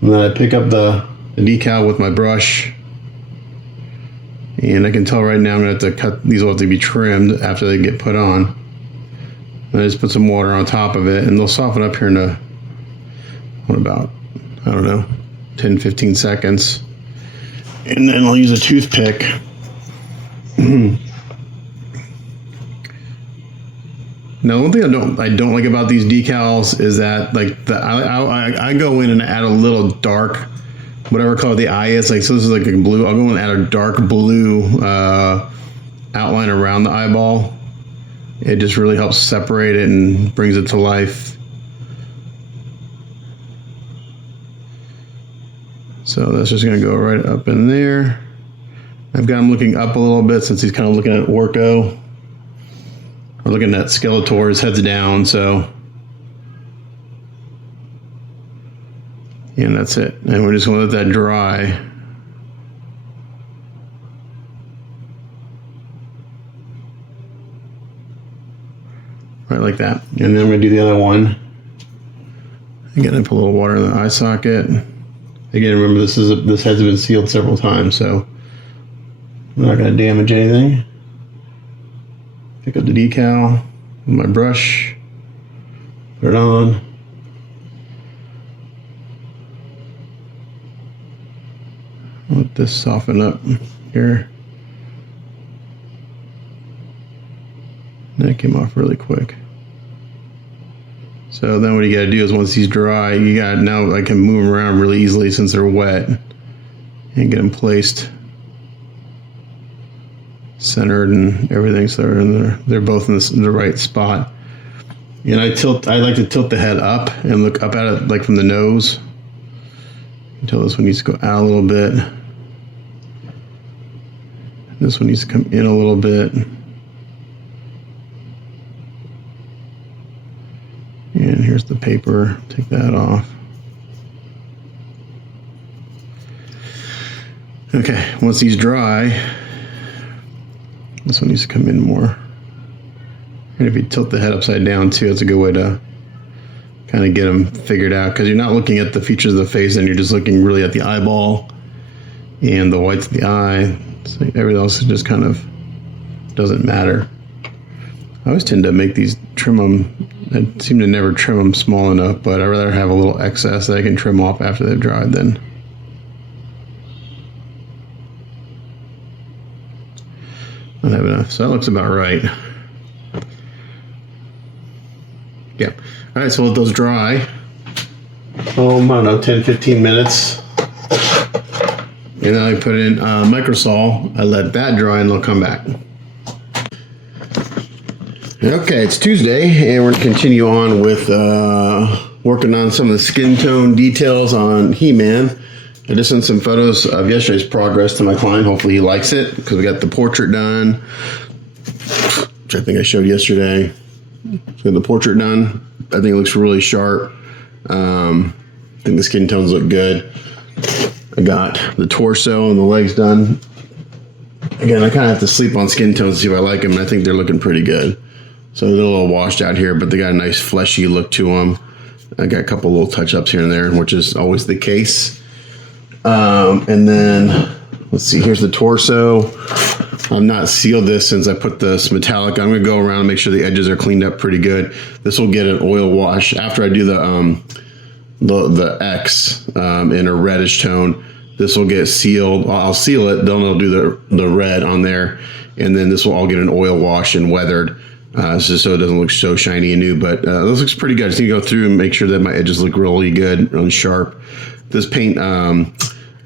and then I pick up the decal with my brush. And I can tell right now I'm gonna have to cut, these will have to be trimmed after they get put on. And I just put some water on top of it, and they'll soften up here in about, I don't know, 10, 15 seconds. And then I'll use a toothpick. Now, one thing I don't like about these decals is that, like, I go in and add a little dark, whatever color the eye is. Like, so this is like a blue. I'll go in and add a dark blue outline around the eyeball. It just really helps separate it and brings it to life. So that's just going to go right up in there. I've got him looking up a little bit since he's kind of looking at Orko. Or looking at Skeletor, his head's down, so. And that's it. And we're just going to let that dry. Right like that. And then I'm going to do the other one. Again, I put a little water in the eye socket. Again, remember this head's been sealed several times, so I'm not going to damage anything. Pick up the decal with my brush, put it on. Let this soften up here. That came off really quick. So then what you gotta do is once these dry, now I can move them around really easily since they're wet and get them placed centered and everything, so they're both in the right spot. And I like to tilt the head up and look up at it like from the nose until this one needs to go out a little bit. This one needs to come in a little bit. And here's the paper, take that off. Okay, once these dry, this one needs to come in more. And if you tilt the head upside down too, that's a good way to kind of get them figured out, because you're not looking at the features of the face and you're just looking really at the eyeball and the whites of the eye. So everything else just kind of doesn't matter. I always tend to make these, trim them, I seem to never trim them small enough, but I'd rather have a little excess that I can trim off after they've dried than. I have enough, so that looks about right. Yep. All right, so let those dry. Oh, I don't know, 10, 15 minutes. And then I put in microsol. I let that dry and they'll come back. Okay, it's Tuesday, and we're going to continue on with working on some of the skin tone details on He-Man. I just sent some photos of yesterday's progress to my client. Hopefully he likes it, because we got the portrait done, which I think I showed yesterday. So the portrait done. I think it looks really sharp. I think the skin tones look good. I got the torso and the legs done. Again, I kind of have to sleep on skin tones to see if I like them, and I think they're looking pretty good. So they're a little washed out here, but they got a nice fleshy look to them. I got a couple little touch-ups here and there, which is always the case. And then, let's see, here's the torso. I've not sealed this since I put this metallic. I'm going to go around and make sure the edges are cleaned up pretty good. This will get an oil wash. After I do the X in a reddish tone, this will get sealed. I'll seal it, then I'll do the red on there, and then this will all get an oil wash and weathered. So it doesn't look so shiny and new, but this looks pretty good. I just need to go through and make sure that my edges look really good, really sharp. This paint, I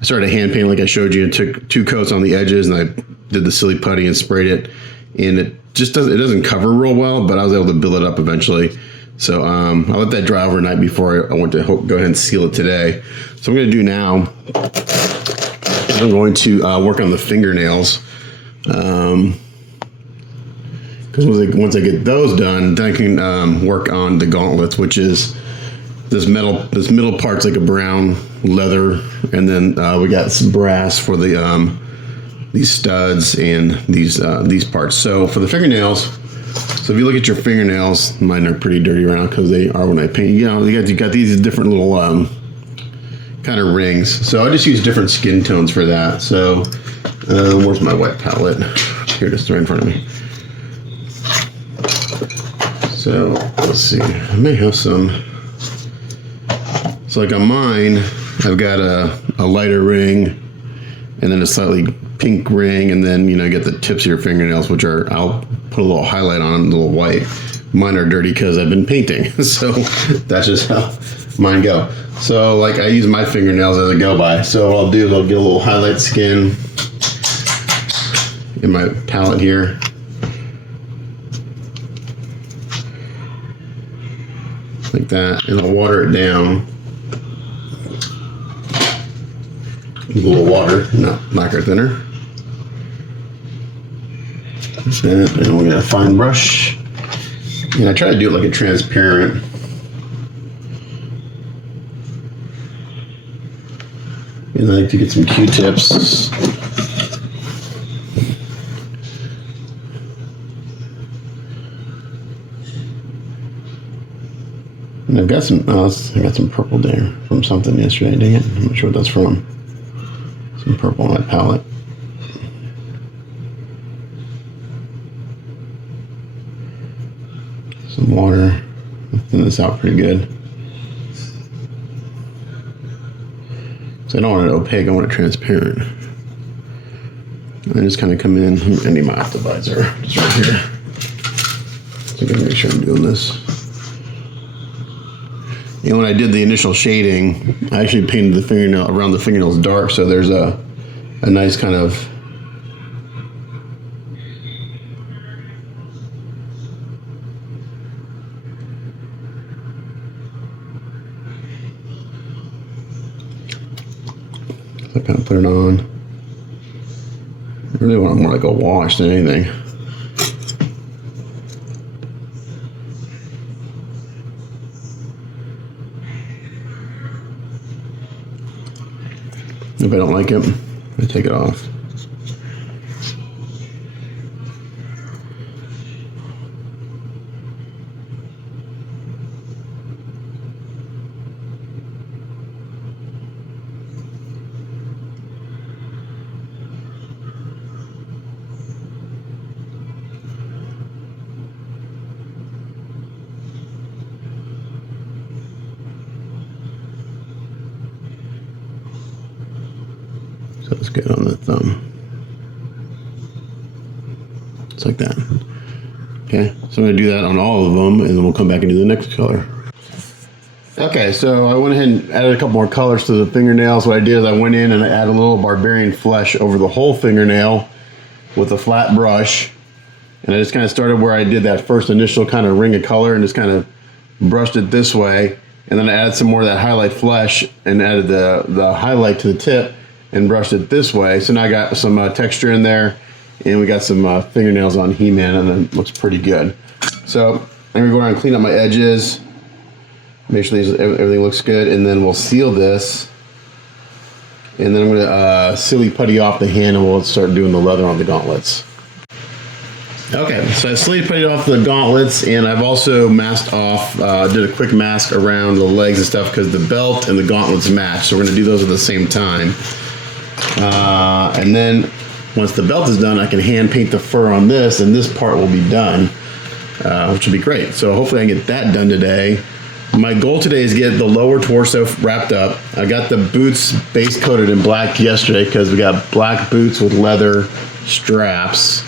started hand painting like I showed you, and took 2 coats on the edges, and I did the silly putty and sprayed it, and it doesn't cover real well, but I was able to build it up eventually. So I'll let that dry overnight before I want to go ahead and seal it today. So I'm going to do now, I'm going to work on the fingernails. Because once I get those done, then I can work on the gauntlets, which is this middle part's like a brown leather, and then we got some brass for the these studs and these parts. So for the fingernails, so if you look at your fingernails, mine are pretty dirty around because they are when I paint. You know, you got these different little kind of rings. So I just use different skin tones for that. So where's my white palette? Here it is, right in front of me. So let's see, I may have some. So like on mine, I've got a lighter ring and then a slightly pink ring, and then, you know, get the tips of your fingernails, which are, I'll put a little highlight on them, a little white. Mine are dirty because I've been painting. So that's just how mine go. So like I use my fingernails as I go by. So what I'll do is I'll get a little highlight skin in my palette here. Like that, and I'll water it down. A little water, not lacquer thinner. And then we're gonna fine brush. And I try to do it like a transparent. And I like to get some Q-tips. And I've got some, I got some purple there from something yesterday, dang it. I'm not sure what that's from. Some purple on my palette. Some water. I'll thin this out pretty good. So I don't want it opaque, I want it transparent. And just kind of come in. I need my optimizer. It's right here. So I gotta make sure I'm doing this. And when I did the initial shading, I actually painted the fingernail around the fingernails dark, so there's a nice kind of I kind of put it on. I really want it more like a wash than anything. If I don't like it, I take it off. So it's good on the thumb. It's like that. Okay, so I'm gonna do that on all of them, and then we'll come back and do the next color. Okay, so I went ahead and added a couple more colors to the fingernails. What I did is I went in and I added a little barbarian flesh over the whole fingernail with a flat brush. And I just kind of started where I did that first initial kind of ring of color and just kind of brushed it this way. And then I added some more of that highlight flesh and added the highlight to the tip and brushed it this way. So now I got some texture in there, and we got some fingernails on He-Man, and it looks pretty good. So I'm gonna go around and clean up my edges, make sure everything looks good, and then we'll seal this. And then I'm gonna silly putty off the hand, and we'll start doing the leather on the gauntlets. Okay, so I silly putty off the gauntlets, and I've also masked off, did a quick mask around the legs and stuff because the belt and the gauntlets match. So we're gonna do those at the same time. And then once the belt is done, I can hand paint the fur on this, and this part will be done, which will be great. So hopefully I can get that done today. My goal today is to get the lower torso wrapped up. I got the boots base coated in black yesterday because we got black boots with leather straps.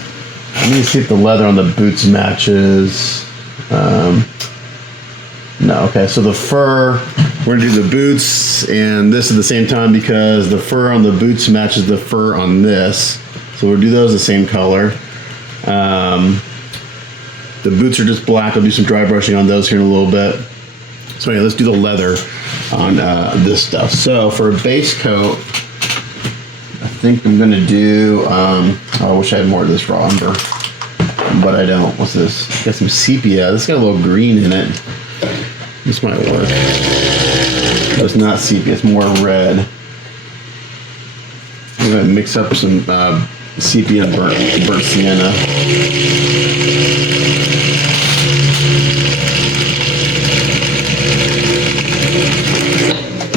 Let me see if the leather on the boots matches. No, okay, so the fur, we're gonna do the boots and this at the same time because the fur on the boots matches the fur on this. So we'll do those the same color. The boots are just black. I'll do some dry brushing on those here in a little bit. So anyway, let's do the leather on this stuff. So for a base coat, I think I'm gonna do, oh, I wish I had more of this raw umber, but I don't. What's this? Got some sepia. This got a little green in it. This might work. No, it's not sepia, it's more red. I'm gonna mix up some sepia and burnt sienna.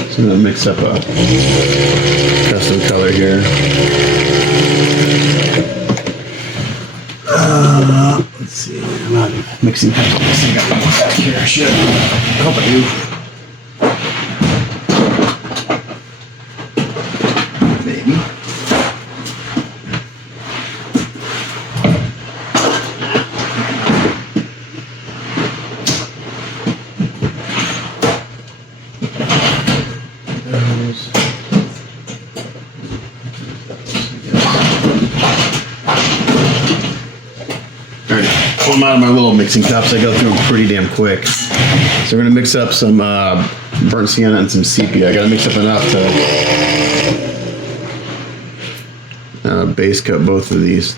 So I'm gonna mix up a custom color here. Let's see. I'm not mixing cups on this thing. I got one back here. I should. I hope I do. Maybe. Pull them out of my little mixing cups. I go through them pretty damn quick. So we're gonna mix up some burnt sienna and some sepia. I gotta mix up enough to base coat both of these.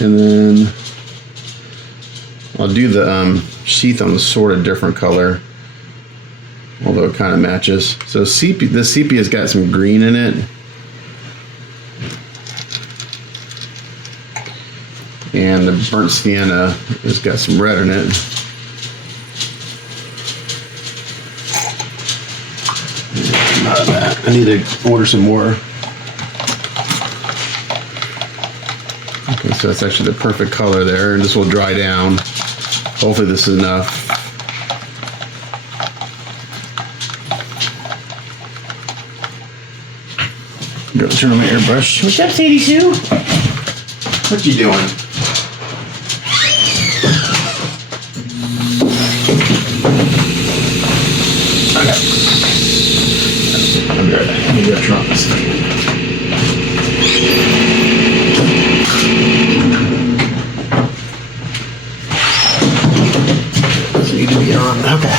And then I'll do the sheath on a sort of different color, although it kind of matches. So the sepia's got some green in it. And the burnt sienna has got some red in it. Out of that. I need to order some more. Okay, so that's actually the perfect color there, and this will dry down. Hopefully this is enough. Go turn on my airbrush. What's up, Sadie Sue? What you doing? Maybe I'll try this thing. Doesn't need to be on. Okay.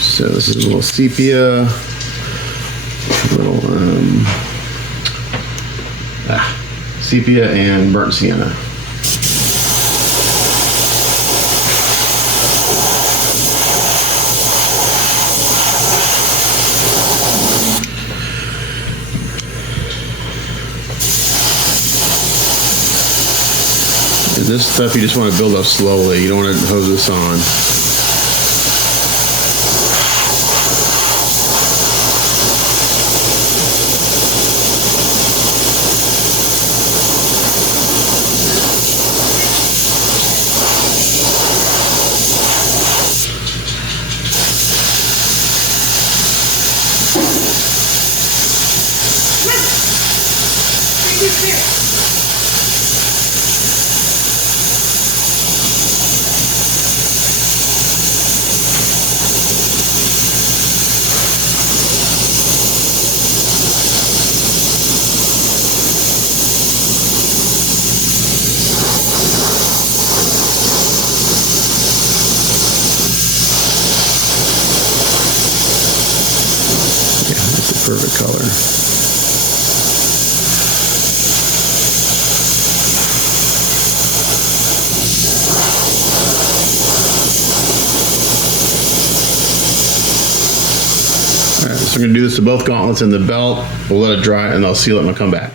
So this is a little sepia, sepia and burnt sienna. And this stuff you just want to build up slowly. You don't want to hose this on. Perfect color. Alright, so we're going to do this to both gauntlets and the belt. We'll let it dry and I'll seal it when I come back.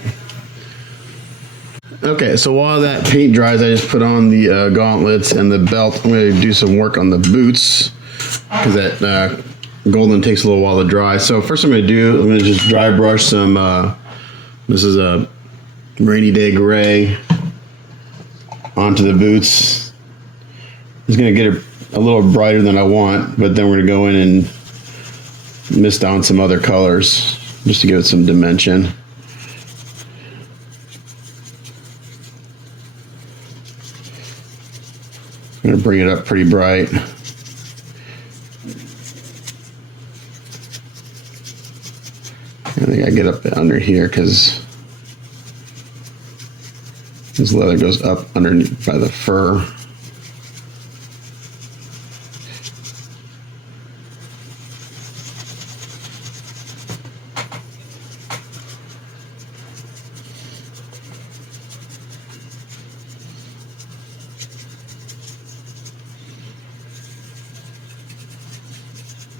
Okay, so while that paint dries, I just put on the gauntlets and the belt. I'm going to do some work on the boots because that golden takes a little while to dry. So first I'm going to just dry brush some, this is a rainy day gray onto the boots. It's going to get it a little brighter than I want, but then we're going to go in and mist on some other colors just to give it some dimension. I'm going to bring it up pretty bright. I think I get up under here because this leather goes up underneath by the fur.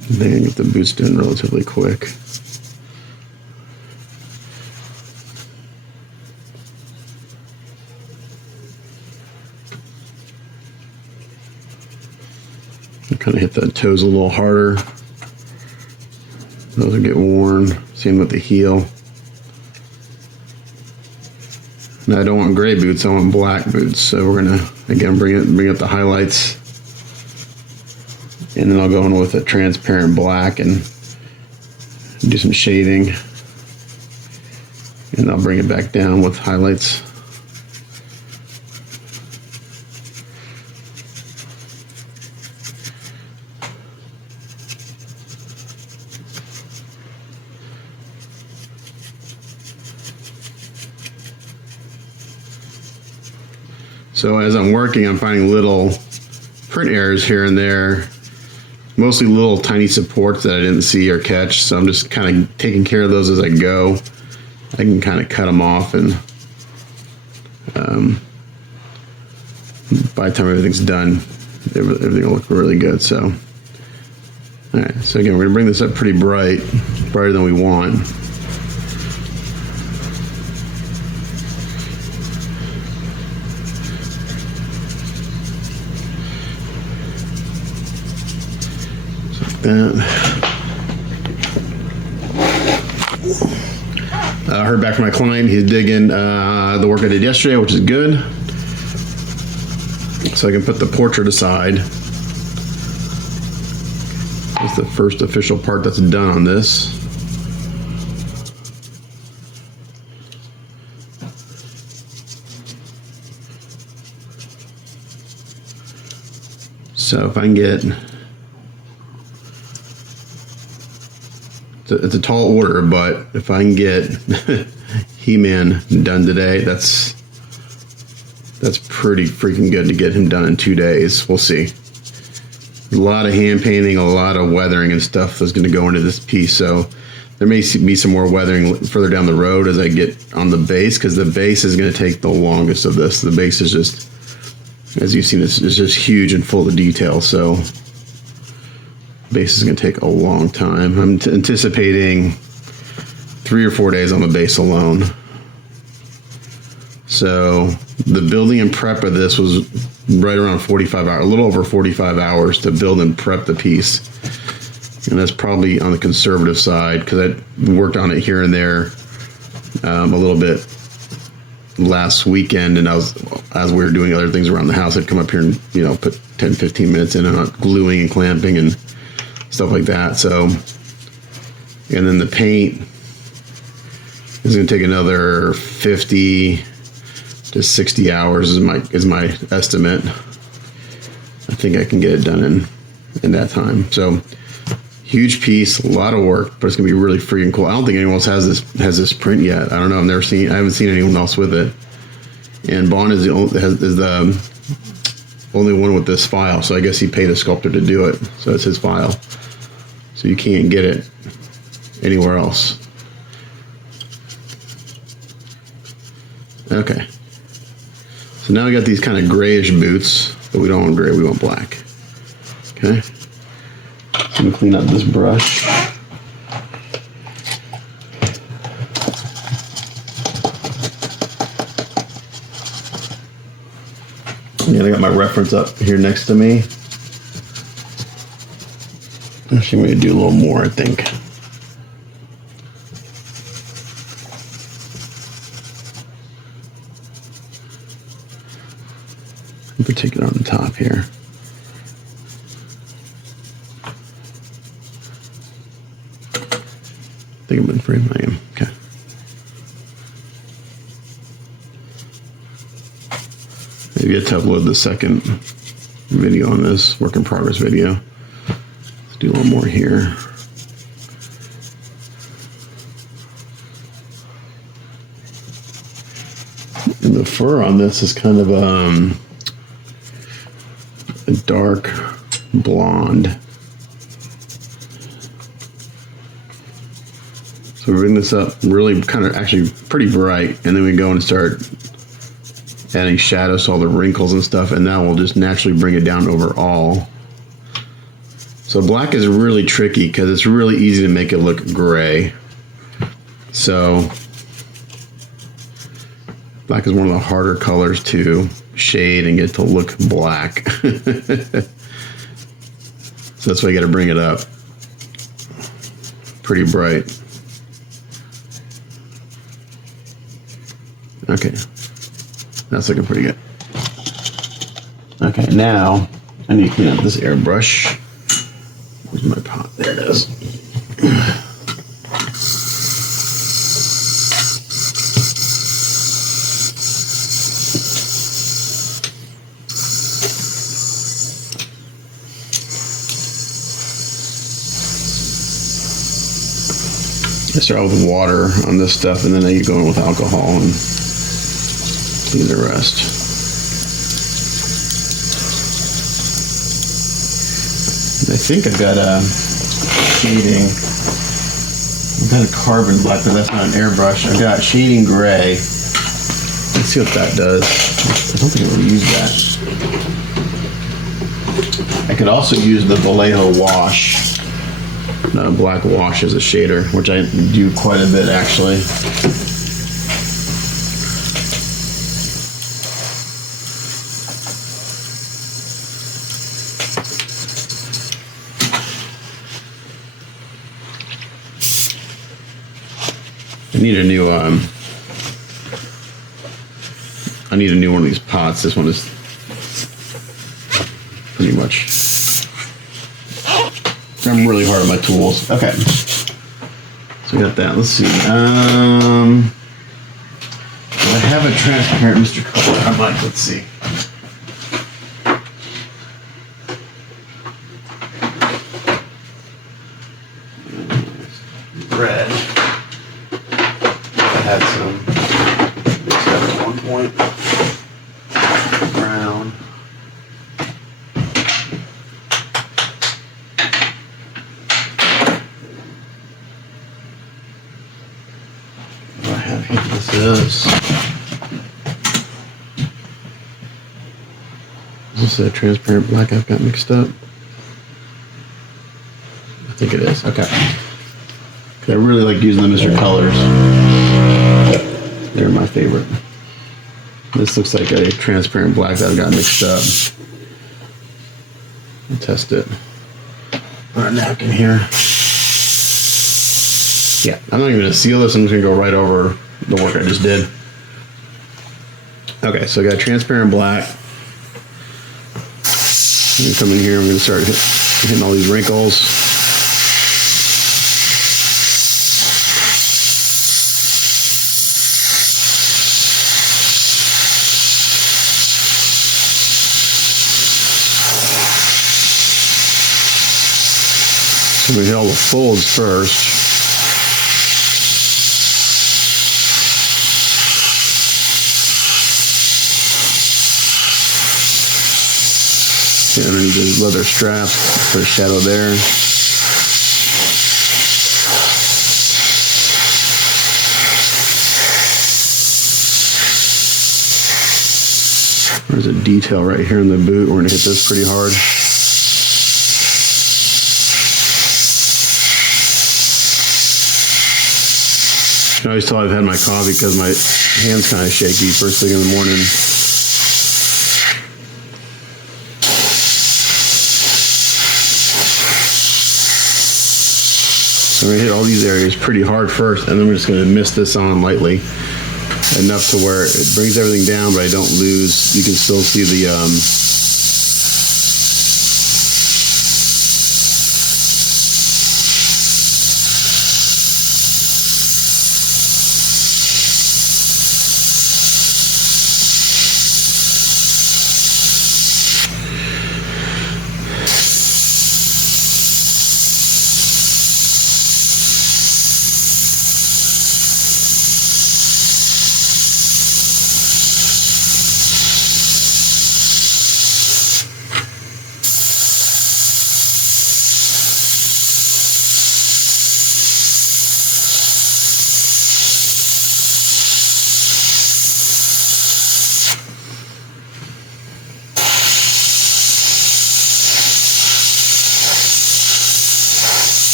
I think I can get the boots done relatively quick. Kind of hit the toes a little harder. Those will get worn. Same with the heel. Now I don't want gray boots, I want black boots. So we're gonna again bring up the highlights, and then I'll go in with a transparent black and do some shading, and I'll bring it back down with highlights. So as I'm working, I'm finding little print errors here and there, mostly little tiny supports that I didn't see or catch. So I'm just kind of taking care of those as I go. I can kind of cut them off, and by the time everything's done, everything will look really good. So, all right. So again, we're gonna bring this up pretty bright, brighter than we want. I heard back from my client. He's digging the work I did yesterday, which is good. So I can put the portrait aside. It's the first official part that's done on this. So if I can get, it's a tall order, but if I can get He-Man done today, that's pretty freaking good to get him done in 2 days. We'll see. A lot of hand painting, a lot of weathering and stuff that's going to go into this piece. So there may be some more weathering further down the road as I get on the base, because the base is going to take the longest of this. The base is just, as you've seen, it's just huge and full of detail. So base is going to take a long time. I'm anticipating 3 or 4 days on the base alone. So the building and prep of this was right around 45 hours, a little over 45 hours to build and prep the piece. And that's probably on the conservative side, because I worked on it here and there a little bit last weekend, and as we were doing other things around the house, I'd come up here and put 10-15 minutes in on gluing and clamping and stuff like that. So, and then the paint is going to take another 50 to 60 hours is my estimate. I think I can get it done in that time. So huge piece, a lot of work, but it's gonna be really freaking cool. I don't think anyone else has this print yet. I don't know. I haven't seen anyone else with it. And Bond is the only one with this file. So I guess he paid a sculptor to do it. So it's his file. So you can't get it anywhere else. Okay. So now we got these kind of grayish boots, but we don't want gray, we want black. Okay. So I'm gonna clean up this brush. And I got my reference up here next to me. Actually, I'm gonna do a little more, I think. In particular on the top here. I think I'm in frame. I am. Okay. Maybe I to upload the second video on this work in progress video. Let's do a little more here. And the fur on this is kind of a dark blonde. So we bring this up really kind of actually pretty bright, and then we go and start adding shadows to all the wrinkles and stuff, and that will just naturally bring it down overall. So black is really tricky because it's really easy to make it look gray. So black is one of the harder colors to shade and get to look black. So that's why you got to bring it up. Pretty bright. Okay, that's looking pretty good. Okay, now I need to clean up this airbrush. Where's my pot? There it is. I start with water on this stuff, and then I go in with alcohol and clean the rest. And I think I've got a shading. I've got a carbon black, but that's not an airbrush. I've got shading gray. Let's see what that does. I don't think I would use that. I could also use the Vallejo wash. Black wash as a shader, which I do quite a bit actually. I need a new one of these pots. This one is pretty much. I'm really hard on my tools. Okay. So we got that. Let's see. Do I have a transparent Mr. Color? I might. Let's see. Red. I had some at one point. Brown. Is this a transparent black I've got mixed up? I think it is. Okay. I really like using the Mr. Colors. They're my favorite. This looks like a transparent black that I've got mixed up. I'll test it. Put a napkin here. Yeah, I'm not even going to seal this. I'm just going to go right over the work I just did. Okay, so I got transparent black. I'm going to come in here. I'm going to start hitting all these wrinkles. So I'm going to hit all the folds first. Underneath the leather strap, put a shadow there. There's a detail right here in the boot. We're going to hit this pretty hard. I can always tell I've had my coffee because my hand's kind of shaky first thing in the morning. So I'm going to hit all these areas pretty hard first, and then we're just going to mist this on lightly, enough to where it brings everything down, but I don't lose. You can still see the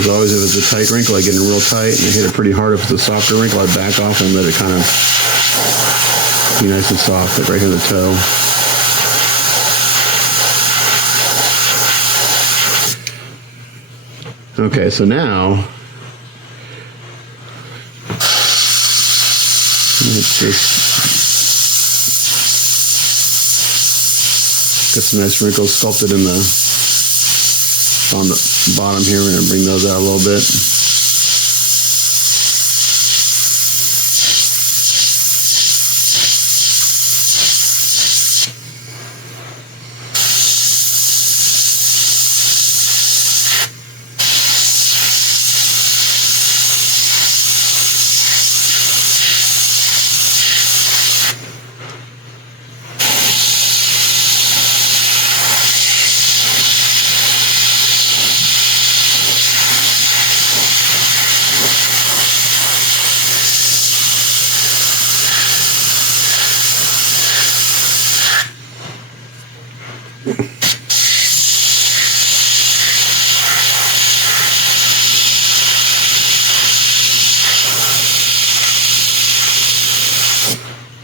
As always, if it's a tight wrinkle, I get it real tight, and I hit it pretty hard. If it's a softer wrinkle, I back off and let it kind of be nice and soft, like right here in the toe. Okay, so now let's just get some nice wrinkles sculpted in on the bottom here. We're going to bring those out a little bit.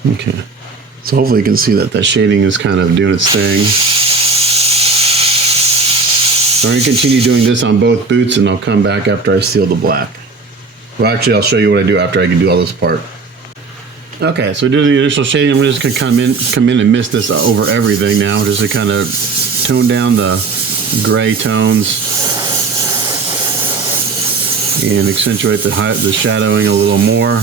Okay, so hopefully you can see that shading is kind of doing its thing. So I'm going to continue doing this on both boots, and I'll come back after I seal the black. Well, actually, I'll show you what I do after I can do all this part. Okay, so we did the initial shading. I'm just going to come in and mist this over everything now, just to kind of tone down the gray tones and accentuate the shadowing a little more.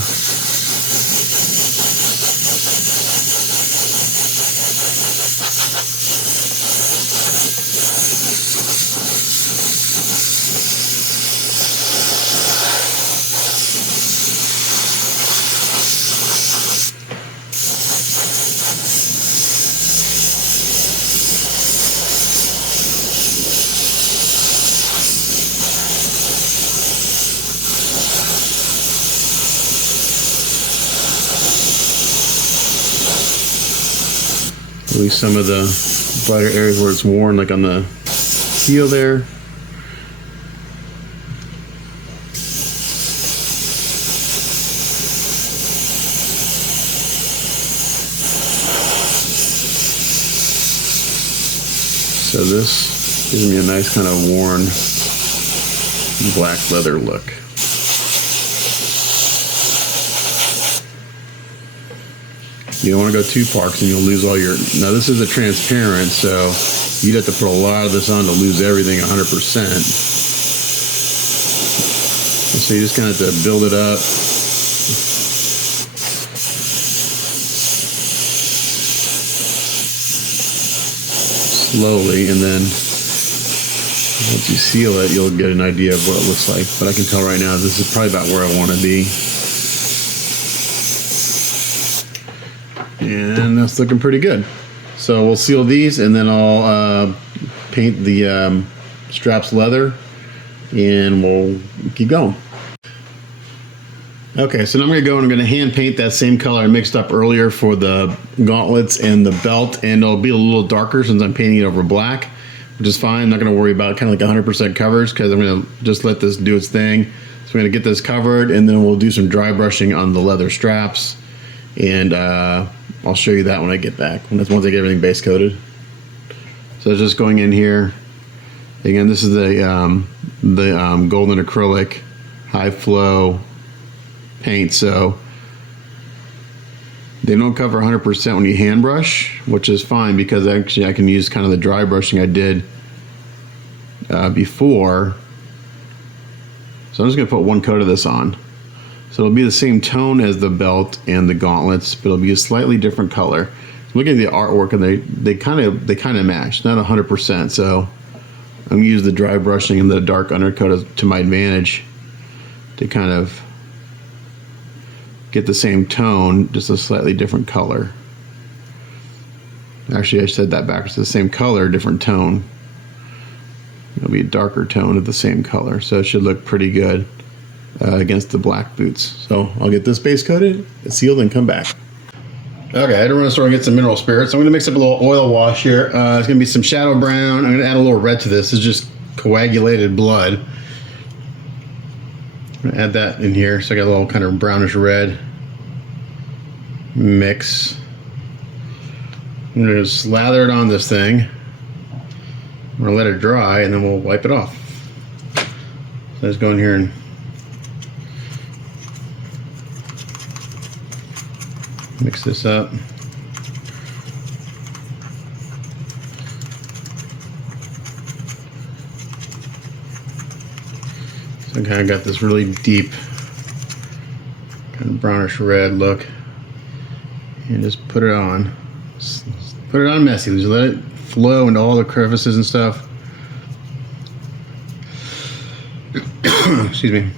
At least some of the brighter areas where it's worn, like on the heel there. So this gives me a nice kind of worn black leather look. You don't want to go too far because you'll lose all your... Now this is a transparent, so you'd have to put a lot of this on to lose everything 100%. So you just kind of have to build it up. Slowly, and then once you seal it, you'll get an idea of what it looks like. But I can tell right now this is probably about where I want to be. And that's looking pretty good. So we'll seal these, and then I'll paint the straps leather, and we'll keep going. Okay, so now I'm going to go and I'm going to hand paint that same color I mixed up earlier for the gauntlets and the belt, and it'll be a little darker since I'm painting it over black, which is fine. I'm not going to worry about kind of like 100% coverage because I'm going to just let this do its thing. So we're going to get this covered, and then we'll do some dry brushing on the leather straps, and I'll show you that when I get back, once I get everything base coated. So just going in here. Again, this is the golden acrylic high flow paint, so they don't cover 100% when you hand brush, which is fine because actually I can use kind of the dry brushing I did before. So I'm just going to put one coat of this on. So it'll be the same tone as the belt and the gauntlets, but it'll be a slightly different color. Looking at the artwork, and they kind of match, not 100%. So I'm going to use the dry brushing and the dark undercoat to my advantage to kind of get the same tone, just a slightly different color. Actually, I said that backwards. The same color, different tone. It'll be a darker tone of the same color, so it should look pretty good against the black boots. So I'll get this base coated, sealed, and come back. Okay, I had to run to the store and get some mineral spirits. I'm going to mix up a little oil wash here. It's going to be some shadow brown. I'm going to add a little red to this. It's just coagulated blood. I'm gonna add that in here. So I got a little kind of brownish red mix. I'm gonna slather it on this thing. I'm gonna let it dry and then we'll wipe it off. So let's go in here and mix this up. So I kind of got this really deep kind of brownish red look. And just put it on. Put it on messy. Just let it flow into all the crevices and stuff. Excuse me.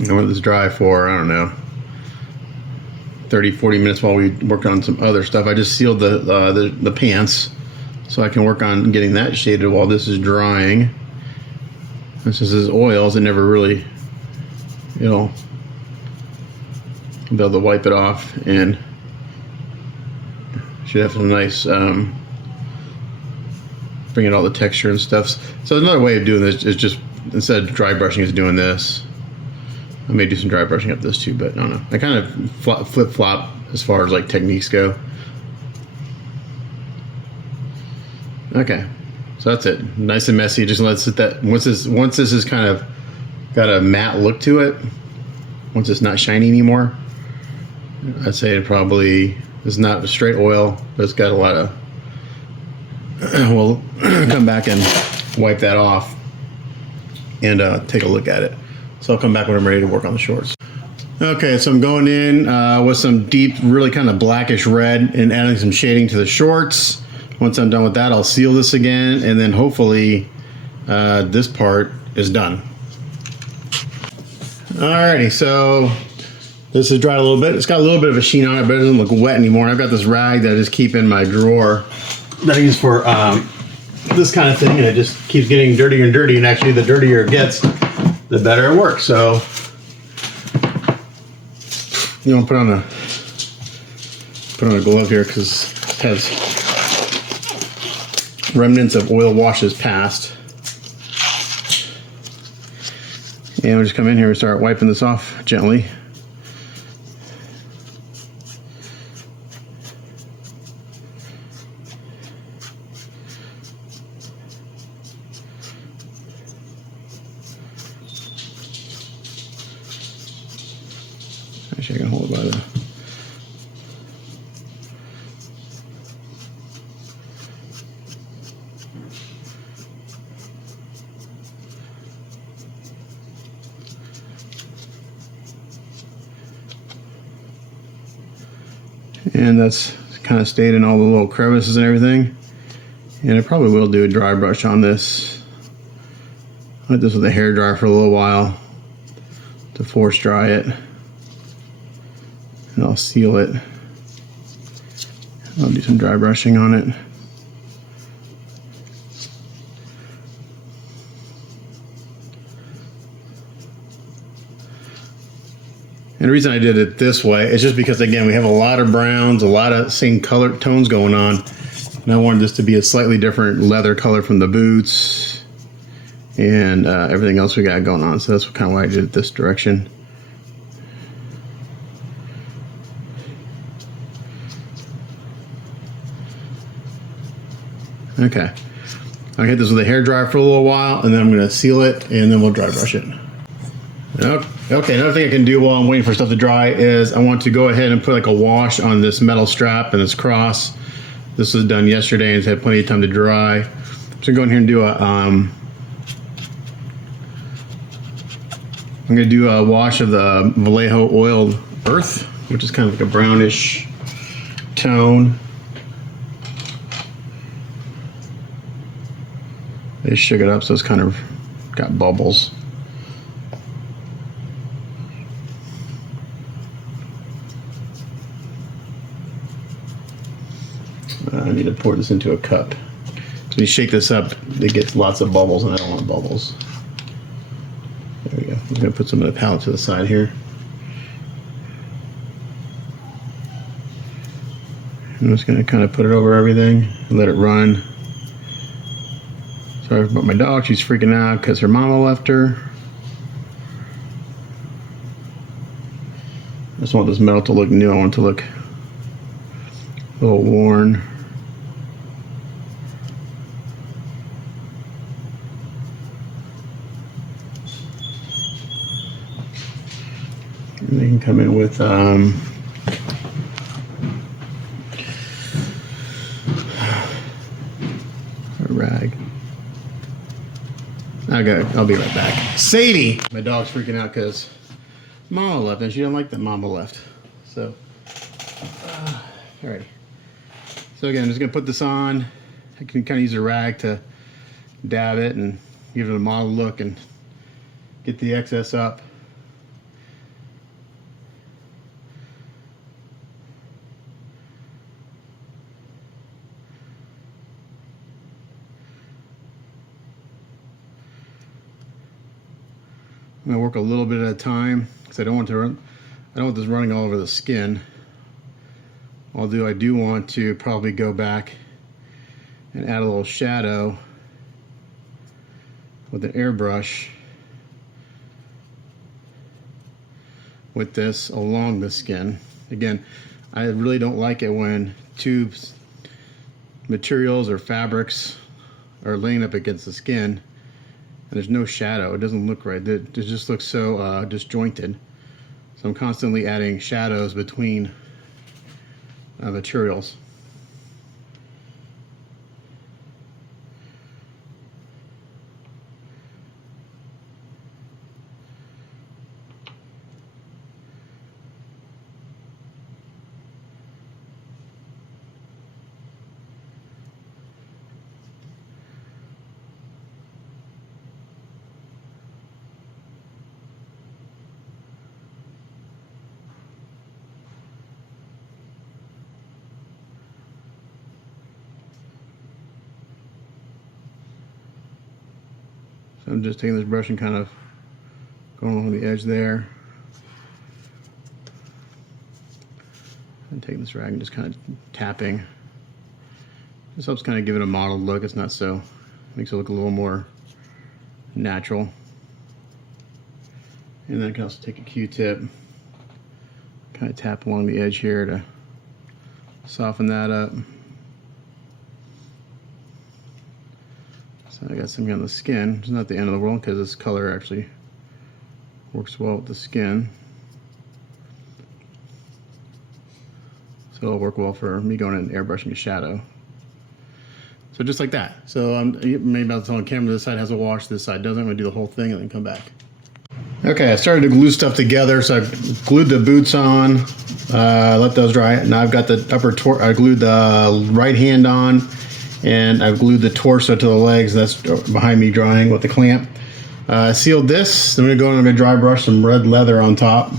I let this dry for, I don't know, 30-40 minutes while we work on some other stuff. I just sealed the pants so I can work on getting that shaded while this is drying. This is oils. It never really, you know, be able to wipe it off, and should have some nice bringing all the texture and stuff. So another way of doing this is just, instead of dry brushing, is doing this. I may do some dry brushing up this too, but I don't know. I kind of flip-flop as far as like techniques go. Okay, so that's it. Nice and messy. Just let it sit that. Once this is kind of got a matte look to it, once it's not shiny anymore, I'd say it probably is not a straight oil, but it's got a lot of. We'll come back and wipe that off and take a look at it. So I'll come back when I'm ready to work on the shorts. Okay, so I'm going in with some deep, really kind of blackish red and adding some shading to the shorts. Once I'm done with that, I'll seal this again, and then hopefully this part is done. Alrighty, so this is dried a little bit. It's got a little bit of a sheen on it, but it doesn't look wet anymore. And I've got this rag that I just keep in my drawer that I use for this kind of thing, and it just keeps getting dirtier and dirtier, and actually the dirtier it gets, the better it works. So you want to put on a glove here because it has remnants of oil washes past. And we just come in here and start wiping this off gently. Actually, I can hold it by the. And that's kind of stayed in all the little crevices and everything. And I probably will do a dry brush on this. Let this with a hair dryer for a little while to force dry it. And I'll seal it. I'll do some dry brushing on it. And the reason I did it this way is just because, again, we have a lot of browns, a lot of same color tones going on. And I wanted this to be a slightly different leather color from the boots and everything else we got going on. So that's kind of why I did it this direction. Okay. I'll hit this with a hair dryer for a little while, and then I'm going to seal it, and then we'll dry brush it. Okay, another thing I can do while I'm waiting for stuff to dry is I want to go ahead and put like a wash on this metal strap and this cross. This was done yesterday and it's had plenty of time to dry. So go in here and do a, I'm going to do a wash of the Vallejo oiled earth, which is kind of like a brownish tone. They shook it up so it's kind of got bubbles. I need to pour this into a cup. When you shake this up, it gets lots of bubbles, and I don't want bubbles. There we go. I'm going to put some of the palette to the side here. I'm just going to kind of put it over everything and let it run. Sorry about my dog. She's freaking out because her mama left her. I just want this metal to look new. I want it to look a little worn. And they can come in with a rag. I'll be right back. Sadie! My dog's freaking out because Mama left and she didn't like that Mama left. So, alrighty. So again, I'm just gonna put this on. I can kind of use a rag to dab it and give it a model look and get the excess up. I'm gonna work a little bit at a time because I don't want this running all over the skin. Although I do want to probably go back and add a little shadow with an airbrush with this along the skin. Again, I really don't like it when tubes, materials, or fabrics are laying up against the skin and there's no shadow. It doesn't look right. It just looks so disjointed. So I'm constantly adding shadows between materials. So I'm just taking this brush and kind of going along the edge there. And taking this rag and just kind of tapping. This helps kind of give it a modeled look. It's not so, makes it look a little more natural. And then I can also take a Q-tip, kind of tap along the edge here to soften that up. So I got something on the skin. It's not the end of the world because this color actually works well with the skin. So it'll work well for me going in and airbrushing a shadow. So just like that. So maybe I'll tell on camera this side has a wash, this side doesn't. I'm gonna do the whole thing and then come back. Okay, I started to glue stuff together. So I've glued the boots on, let those dry. Now I've got the I glued the right hand on, and I've glued the torso to the legs. That's behind me drying with the clamp. Sealed this. I'm gonna go in and I'm gonna dry brush some red leather on top.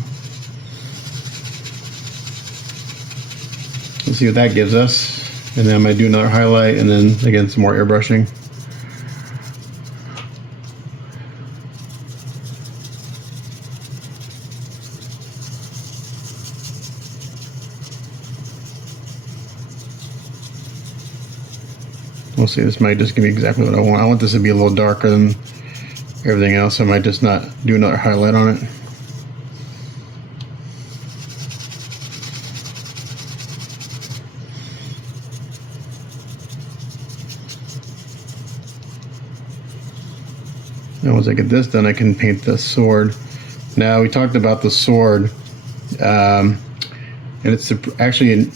Let's see what that gives us. And then I'm gonna do another highlight and then again some more airbrushing. We'll see, this might just give me exactly what I want. I want this to be a little darker than everything else. I might just not do another highlight on it. And once I get this done, I can paint the sword. Now, we talked about the sword, and it's actually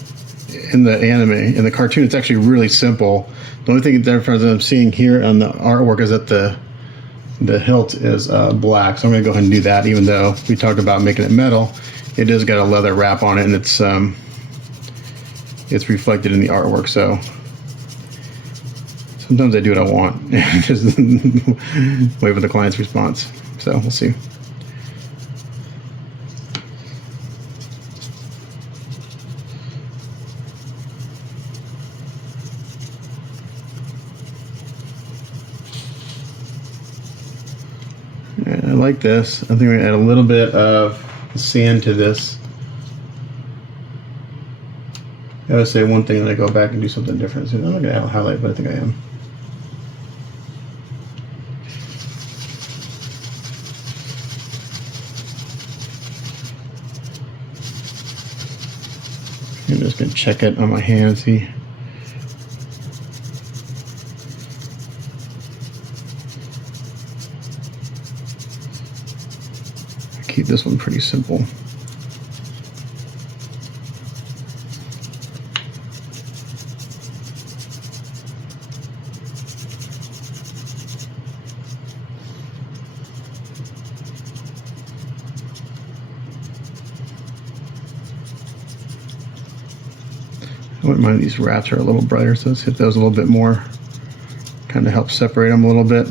in the anime, in the cartoon, it's actually really simple. The only thing that I'm seeing here on the artwork is that the hilt is black. So I'm gonna go ahead and do that, even though we talked about making it metal. It does got a leather wrap on it, and it's reflected in the artwork. So sometimes I do what I want, just wait for the client's response. So we'll see. I like this. I think we're gonna add a little bit of sand to this. I gotta say one thing and I go back and do something different. So I'm not gonna highlight, but I think I am. I'm just gonna check it on my hand and see. Keep this one pretty simple. I wouldn't mind these wraps are a little brighter, so let's hit those a little bit more. Kind of help separate them a little bit.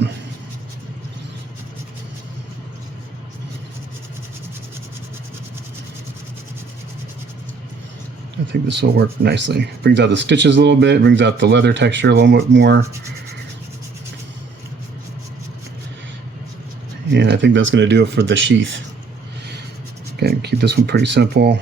I think this will work nicely. Brings out the stitches a little bit, brings out the leather texture a little bit more. And I think that's going to do it for the sheath. Again, keep this one pretty simple.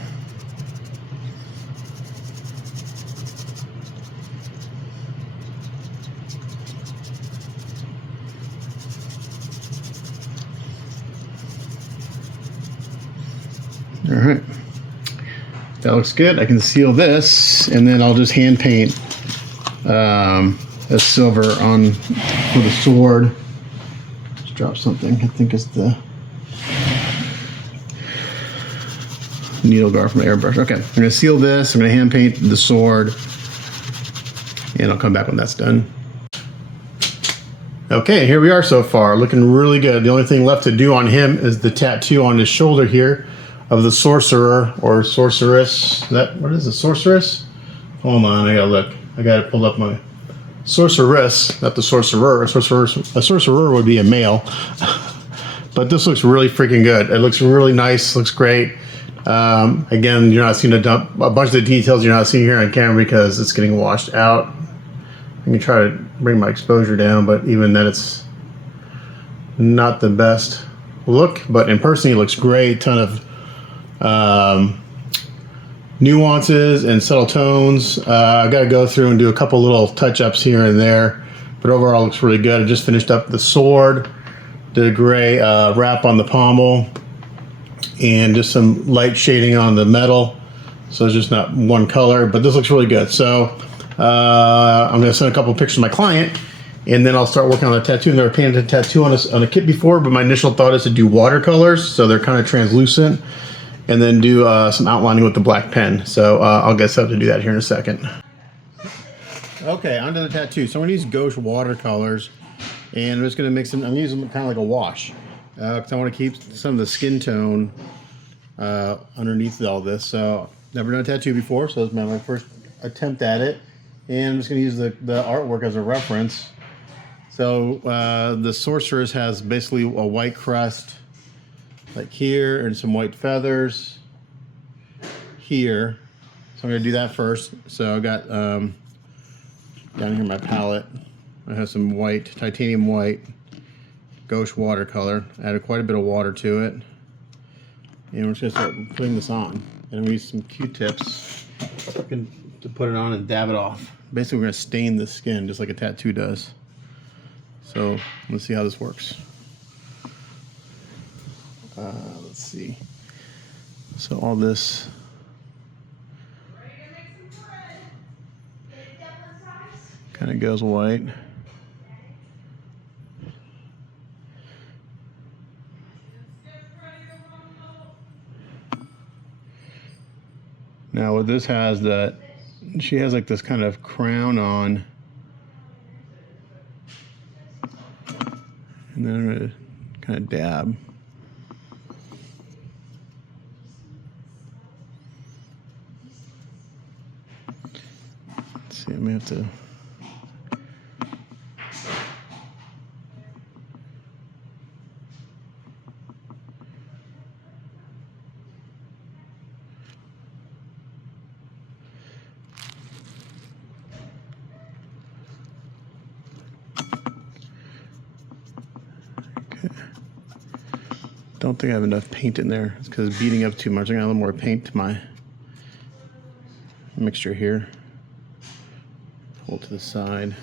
All right, that looks good. I can seal this, and then I'll just hand paint a silver on for the sword. Just drop something. I think it's the needle guard from Airbrush. Okay, I'm gonna seal this. I'm gonna hand paint the sword, and I'll come back when that's done. Okay, here we are so far, looking really good. The only thing left to do on him is the tattoo on his shoulder here of the sorcerer or sorceress. What is the sorceress? Hold on, I gotta look. I got it pulled up. My sorceress, not the sorcerer. A sorcerer would be a male. But this looks really freaking good. It looks really nice, looks great. Again, you're not seeing a bunch of the details you're not seeing here on camera because it's getting washed out. I can try to bring my exposure down, but even then it's not the best look. But in person, it looks great. Ton of nuances and subtle tones. I got to go through and do a couple little touch-ups here and there, but overall it looks really good. I just finished up the sword, did a gray wrap on the pommel, and just some light shading on the metal, so it's just not one color, but this looks really good. So I'm going to send a couple pictures to my client, and then I'll start working on the tattoo. I've never painted a tattoo on a kit before, but my initial thought is to do watercolors, so they're kind of translucent, and then do some outlining with the black pen. So I'll get set up to do that here in a second. Okay, onto the tattoo. So I'm gonna use gouache watercolors, and I'm just gonna mix them. I'm using them kind of like a wash, because I want to keep some of the skin tone underneath all this. So never done a tattoo before, so it's my first attempt at it. And I'm just gonna use the artwork as a reference. So the sorceress has basically a white crust, like here, and some white feathers here. So I'm gonna do that first. So I got down here my palette, I have some white, titanium white, gouache watercolor. Added quite a bit of water to it. And we're just gonna start putting this on. And I'm gonna use some Q-tips to put it on and dab it off. Basically we're gonna stain the skin just like a tattoo does. So let's see how this works. Let's see. So all this kind of goes white. Now what this has, that she has like this kind of crown on, and then I'm gonna kind of dab. Let's see, I may have to. Don't think I have enough paint in there. It's because it's beating up too much. I got a little more paint to my mixture here. Pull to the side.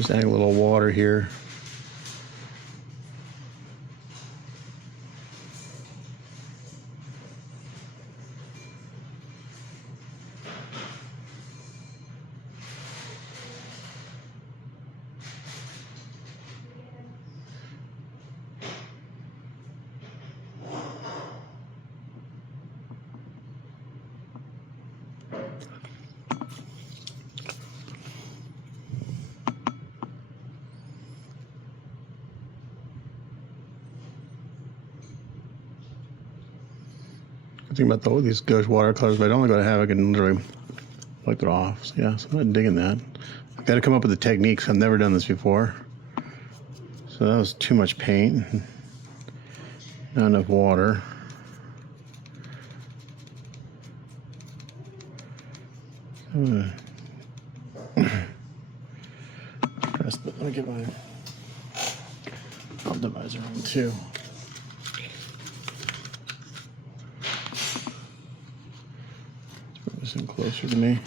Just adding a little water here. I think about all these ghost watercolors, but I don't gotta have, I can literally wipe it off. So yeah, so I'm not digging that. I've got to come up with the techniques. I've never done this before. So that was too much paint. Not enough water. Let me get my optimizer on too. Let's bring this in closer to me.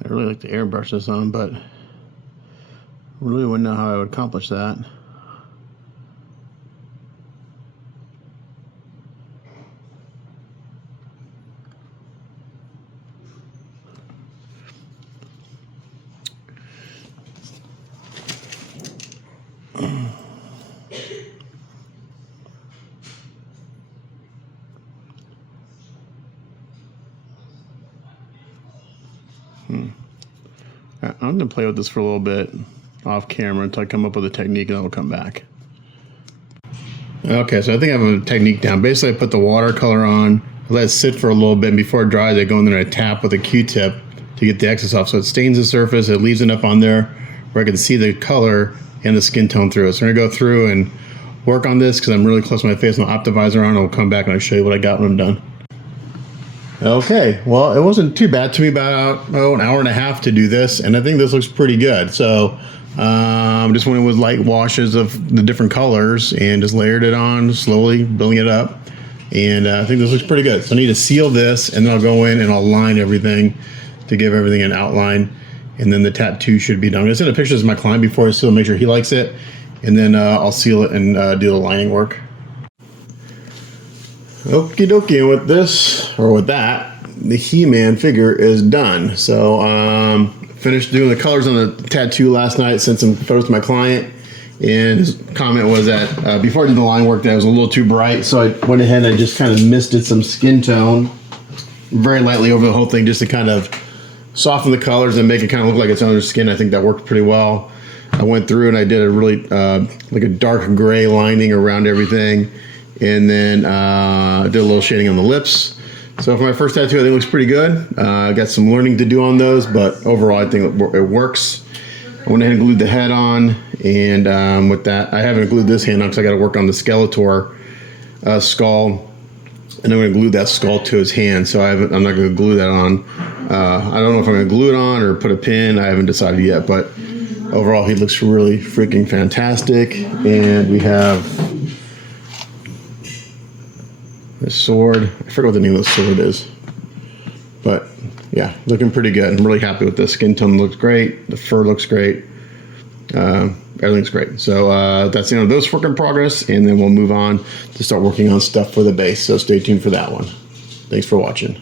I really like to airbrush this on, but I really wouldn't know how I would accomplish that. I'm going to play with this for a little bit off camera until I come up with a technique, and then we'll come back. Okay, so I think I have a technique down. Basically, I put the watercolor on, I let it sit for a little bit, and before it dries, I go in there and I tap with a Q-tip to get the excess off. So it stains the surface, it leaves enough on there where I can see the color and the skin tone through it. So I'm going to go through and work on this because I'm really close to my face with my optimizer on. I'll come back and I'll show you what I got when I'm done. Okay, well, it wasn't too bad. It took me about an hour and a half to do this, and I think this looks pretty good. So just went in with light washes of the different colors and just layered it on, slowly building it up. And I think this looks pretty good. So I need to seal this, and then I'll go in and I'll line everything to give everything an outline. And then the tattoo should be done. I'm gonna send a picture to my client before I seal, make sure he likes it. And then I'll seal it and do the lining work. Okie dokie, and with this, or with that, the He-Man figure is done. So, finished doing the colors on the tattoo last night, sent some photos to my client, and his comment was that before I did the line work that it was a little too bright, so I went ahead and I just kind of misted some skin tone very lightly over the whole thing just to kind of soften the colors and make it kind of look like it's under skin. I think that worked pretty well. I went through and I did a really, like a dark gray lining around everything. And then did a little shading on the lips. So for my first tattoo, I think it looks pretty good. I got some learning to do on those, but overall, I think it works. I went ahead and glued the head on, and with that, I haven't glued this hand on because I got to work on the Skeletor skull, and I'm going to glue that skull to his hand. So I'm not going to glue that on. I don't know if I'm going to glue it on or put a pin. I haven't decided yet, but overall, he looks really freaking fantastic. And we have the sword. I forget what the name of the sword is, but yeah, looking pretty good. I'm really happy with this. Skin tone looks great. The fur looks great. Everything's great. So that's the end of those work in progress, and then we'll move on to start working on stuff for the base. So stay tuned for that one. Thanks for watching.